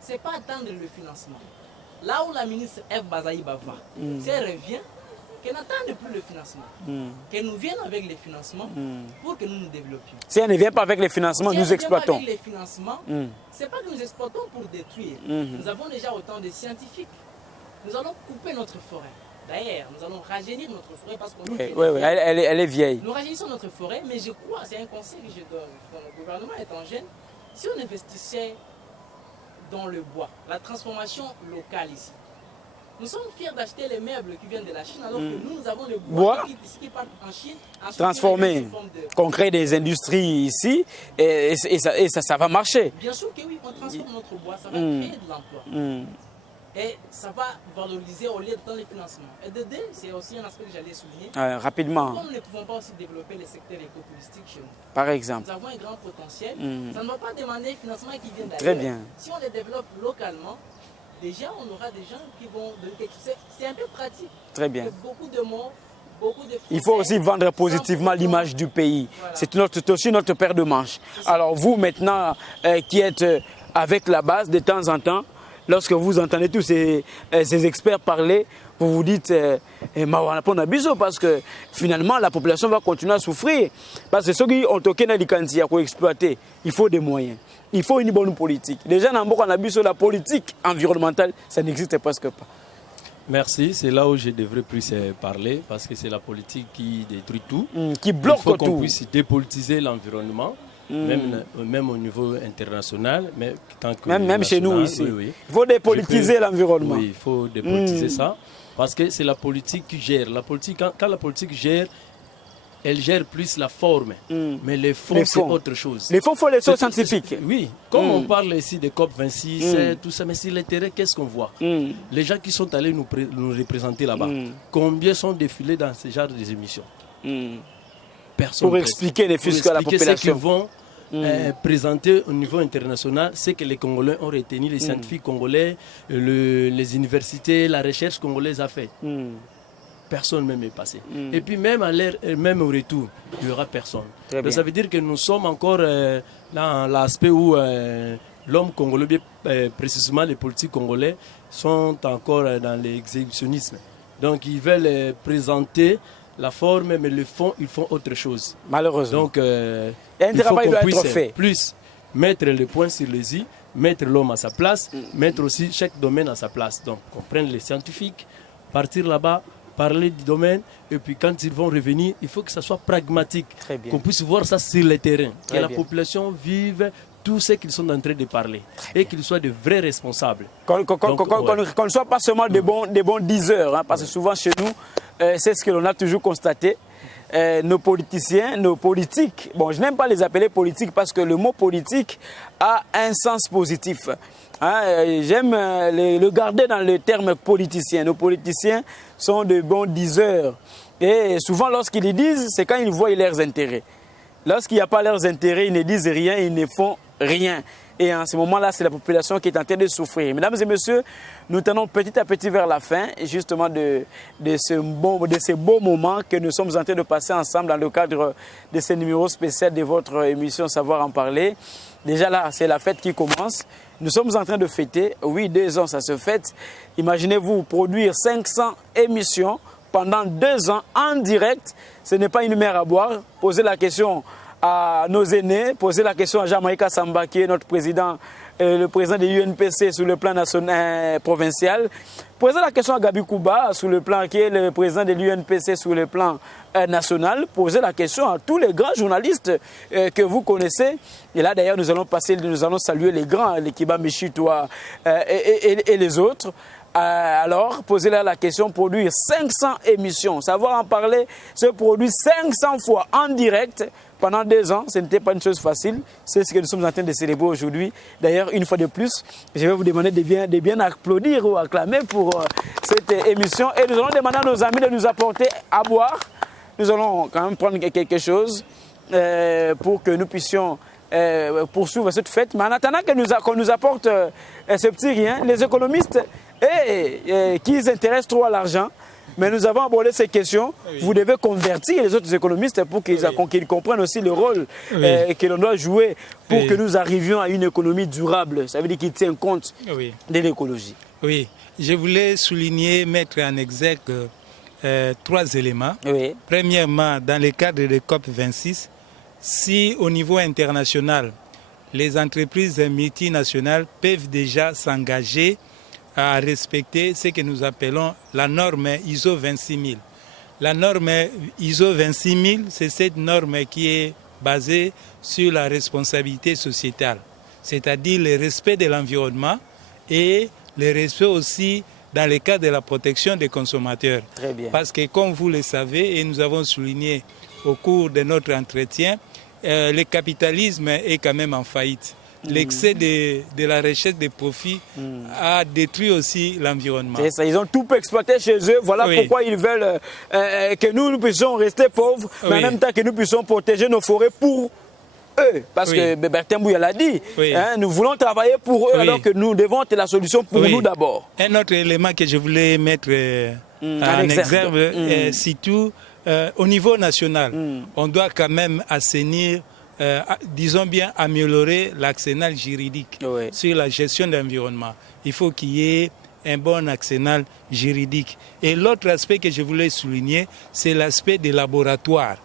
C'est pas attendre le financement. Là où la ministre Eve Bazaïba va, si elle revient, qu'elle n'attende plus le financement. Qu'elle nous vienne avec les financements pour que nous nous développions. Si elle ne vient pas avec les financements, si nous exploitons. Avec les financements, c'est pas que nous exploitons pour détruire. Nous avons déjà autant de scientifiques. Nous allons couper notre forêt. D'ailleurs, nous allons rajeunir notre forêt parce qu'on Oui, elle est vieille. Nous rajeunissons notre forêt, mais je crois, c'est un conseil que je donne. Quand le gouvernement étant jeune, si on investissait dans le bois, la transformation locale ici. Nous sommes fiers d'acheter les meubles qui viennent de la Chine, alors que nous avons le bois qui part en Chine. Transformé. Qu'on crée des industries ici et ça va marcher. Bien sûr que oui, on transforme notre bois, ça va créer de l'emploi. Et ça va valoriser au lieu dans les financements. Et de deux, c'est aussi un aspect que j'allais souligner. Rapidement. Pourquoi nous ne pouvons pas aussi développer les secteurs éco-touristiques chez nous? Par exemple. Nous avons un grand potentiel. Ça ne va pas demander un financement qui vient d'ailleurs. Très bien. Si on les développe localement, déjà on aura des gens qui vont donner quelque chose. C'est un peu pratique. Très bien. Beaucoup de mots, beaucoup de il faut aussi vendre positivement l'image du pays. Voilà. C'est aussi notre paire de manches. Alors vous maintenant qui êtes avec la base de temps en temps, lorsque vous entendez tous ces experts parler, vous vous dites parce que finalement la population va continuer à souffrir. Parce que ceux qui ont toqué dans les cantiers à exploiter, il faut des moyens. Il faut une bonne politique. Déjà, dans la politique environnementale, ça n'existe presque pas. Merci, c'est là où je devrais plus parler parce que c'est la politique qui détruit tout. Qui bloque tout. Il faut qu'on puisse dépolitiser l'environnement. Même au niveau international, mais même chez nous ici. Oui. Il faut dépolitiser l'environnement. Oui, il faut dépolitiser ça, parce que c'est la politique qui gère. La politique, quand la politique gère, elle gère plus la forme, mais les fonds, c'est autre chose. Les fonds, il faut les choses scientifiques. Oui, comme on parle ici de COP26, tout ça, mais sur l'intérêt, qu'est-ce qu'on voit? Les gens qui sont allés nous représenter là-bas, combien sont défilés dans ce genre d'émissions? Personne pour expliquer les fiscaux à la population. Ce qu'ils vont présenter au niveau international, c'est que les Congolais ont retenu, les scientifiques congolais, les universités, la recherche congolaise a fait. Personne même est passé. Et puis même au retour, il n'y aura personne. Donc ça veut dire que nous sommes encore dans l'aspect où l'homme congolais, précisément les politiques congolais, sont encore dans l'exhibitionnisme. Donc ils veulent présenter la forme, mais le fond, ils font autre chose. Malheureusement. Donc, il faut qu'on puisse plus mettre le point sur les i, mettre l'homme à sa place, mettre aussi chaque domaine à sa place. Donc, qu'on prenne les scientifiques, partir là-bas, parler du domaine, et puis quand ils vont revenir, il faut que ça soit pragmatique, qu'on puisse voir ça sur le terrain, que la population vive tout ce qu'ils sont en train de parler et qu'ils soient de vrais responsables. Qu'on ne soit pas seulement des bons diseurs, hein, parce que souvent chez nous, c'est ce que l'on a toujours constaté. Nos politiciens, nos politiques, bon, je n'aime pas les appeler politiques parce que le mot politique a un sens positif. Hein, j'aime le garder dans le terme politicien. Nos politiciens sont de bons diseurs. Et souvent, lorsqu'ils les disent, c'est quand ils voient leurs intérêts. Lorsqu'il n'y a pas leurs intérêts, ils ne disent rien, ils ne font rien. Et en ce moment-là, c'est la population qui est en train de souffrir. Mesdames et messieurs, nous tenons petit à petit vers la fin, justement de ces beaux moments que nous sommes en train de passer ensemble dans le cadre de ce numéro spécial de votre émission Savoir en parler. Déjà là, c'est la fête qui commence. Nous sommes en train de fêter. Oui, 2 ans, ça se fête. Imaginez-vous produire 500 émissions pendant 2 ans en direct. Ce n'est pas une mer à boire. Posez la question à nos aînés, poser la question à Jamaïca Samba, qui est notre président, le président de l'UNPC sur le plan national, provincial. Poser la question à Gabi Kouba, sur le plan, qui est le président de l'UNPC sur le plan national. Poser la question à tous les grands journalistes que vous connaissez. Et là, d'ailleurs, nous allons saluer les grands, les Kiba Michitoua et les autres. Alors, posez là la question, produire 500 émissions, savoir en parler, se produire 500 fois en direct pendant 2 ans, ce n'était pas une chose facile. C'est ce que nous sommes en train de célébrer aujourd'hui. D'ailleurs, une fois de plus, je vais vous demander de bien applaudir ou acclamer pour cette émission. Et nous allons demander à nos amis de nous apporter à boire. Nous allons quand même prendre quelque chose pour que nous puissions poursuivre cette fête. Mais en attendant qu'on nous apporte ce petit rien, les économistes qui s'intéressent trop à l'argent, mais nous avons abordé ces questions. Oui. Vous devez convertir les autres économistes pour qu'ils comprennent aussi le rôle que l'on doit jouer pour que nous arrivions à une économie durable. Ça veut dire qu'ils tiennent compte de l'écologie. Oui, je voulais souligner, mettre en exergue 3 éléments. Oui. Premièrement, dans le cadre de COP26, si au niveau international, les entreprises multinationales peuvent déjà s'engager à respecter ce que nous appelons la norme ISO 26000. La norme ISO 26000, c'est cette norme qui est basée sur la responsabilité sociétale, c'est-à-dire le respect de l'environnement et le respect aussi dans le cadre de la protection des consommateurs. Très bien. Parce que comme vous le savez, et nous avons souligné au cours de notre entretien, le capitalisme est quand même en faillite. L'excès de la recherche des profits a détruit aussi l'environnement. C'est ça, ils ont tout exploité chez eux. Voilà pourquoi ils veulent que nous puissions rester pauvres, mais en même temps que nous puissions protéger nos forêts pour eux. Parce que Bertin Bouya l'a dit, nous voulons travailler pour eux alors que nous devons être la solution pour nous d'abord. Un autre élément que je voulais mettre en exergue, surtout au niveau national, on doit quand même assainir, disons bien améliorer l'arsenal juridique sur la gestion de l'environnement. Il faut qu'il y ait un bon arsenal juridique. Et l'autre aspect que je voulais souligner, c'est l'aspect des laboratoires.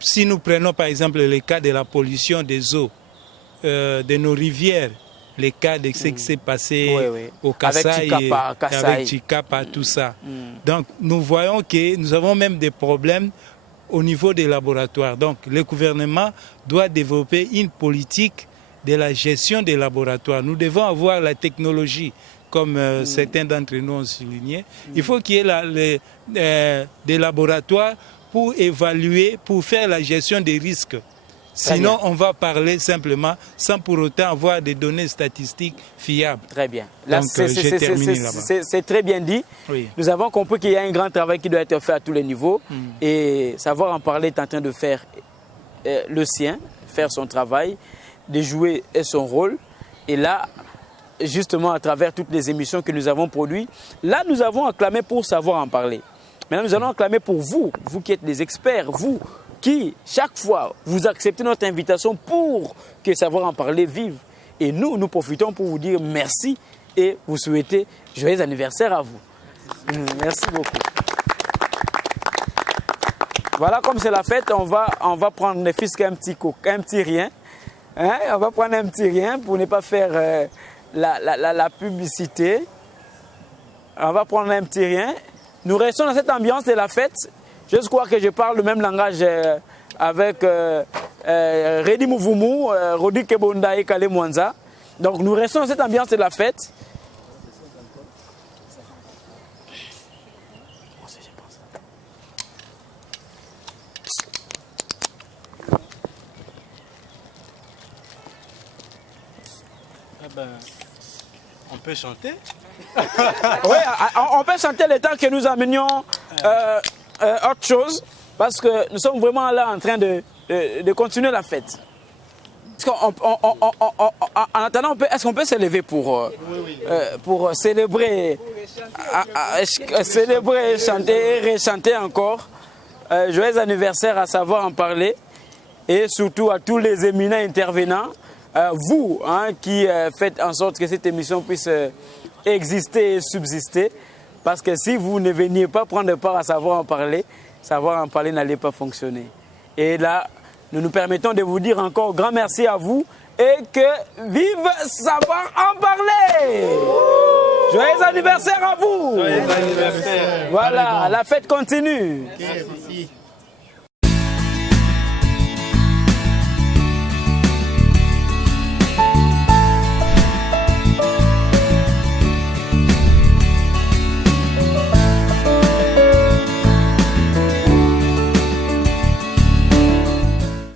Si nous prenons par exemple le cas de la pollution des eaux, de nos rivières, les cas de ce qui s'est passé au Kasaï, avec Chikapa, tout ça. Donc nous voyons que nous avons même des problèmes au niveau des laboratoires. Donc le gouvernement doit développer une politique de la gestion des laboratoires. Nous devons avoir la technologie, comme certains d'entre nous ont souligné. Il faut qu'il y ait des laboratoires pour évaluer, pour faire la gestion des risques. Sinon, on va parler simplement sans pour autant avoir des données statistiques fiables. Très bien. C'est très bien dit. Oui. Nous avons compris qu'il y a un grand travail qui doit être fait à tous les niveaux. Et Savoir en parler est en train de faire le sien, faire son travail, de jouer son rôle. Et là, justement, à travers toutes les émissions que nous avons produites, là, nous avons acclamé pour Savoir en parler. Maintenant, nous allons acclamer pour vous, vous qui êtes des experts, vous qui, chaque fois, vous acceptez notre invitation pour que Savoir en parler vive. Et nous profitons pour vous dire merci et vous souhaiter joyeux anniversaire à vous. Merci beaucoup. Voilà, comme c'est la fête, on va prendre ne fût-ce qu'un petit rien. Hein? On va prendre un petit rien pour ne pas faire la publicité. On va prendre un petit rien. Nous restons dans cette ambiance de la fête. Je crois que je parle le même langage avec Redi Mouvoumou, Rodi Kebonda et Kale Mwanza. Donc nous restons dans cette ambiance de la fête. On peut chanter. Oui, on peut chanter le temps que nous amenions autre chose, parce que nous sommes vraiment là en train de continuer la fête. En attendant, est-ce qu'on peut se lever pour célébrer, chanter et rechanter encore joyeux anniversaire à Savoir en parler, et surtout à tous les éminents intervenants, vous qui faites en sorte que cette émission puisse exister et subsister, parce que si vous ne veniez pas prendre part à Savoir en parler n'allait pas fonctionner. Et là, nous nous permettons de vous dire encore grand merci à vous et que vive Savoir en parler. Joyeux anniversaire à vous. Joyeux anniversaire. Voilà, la fête continue. Okay, merci.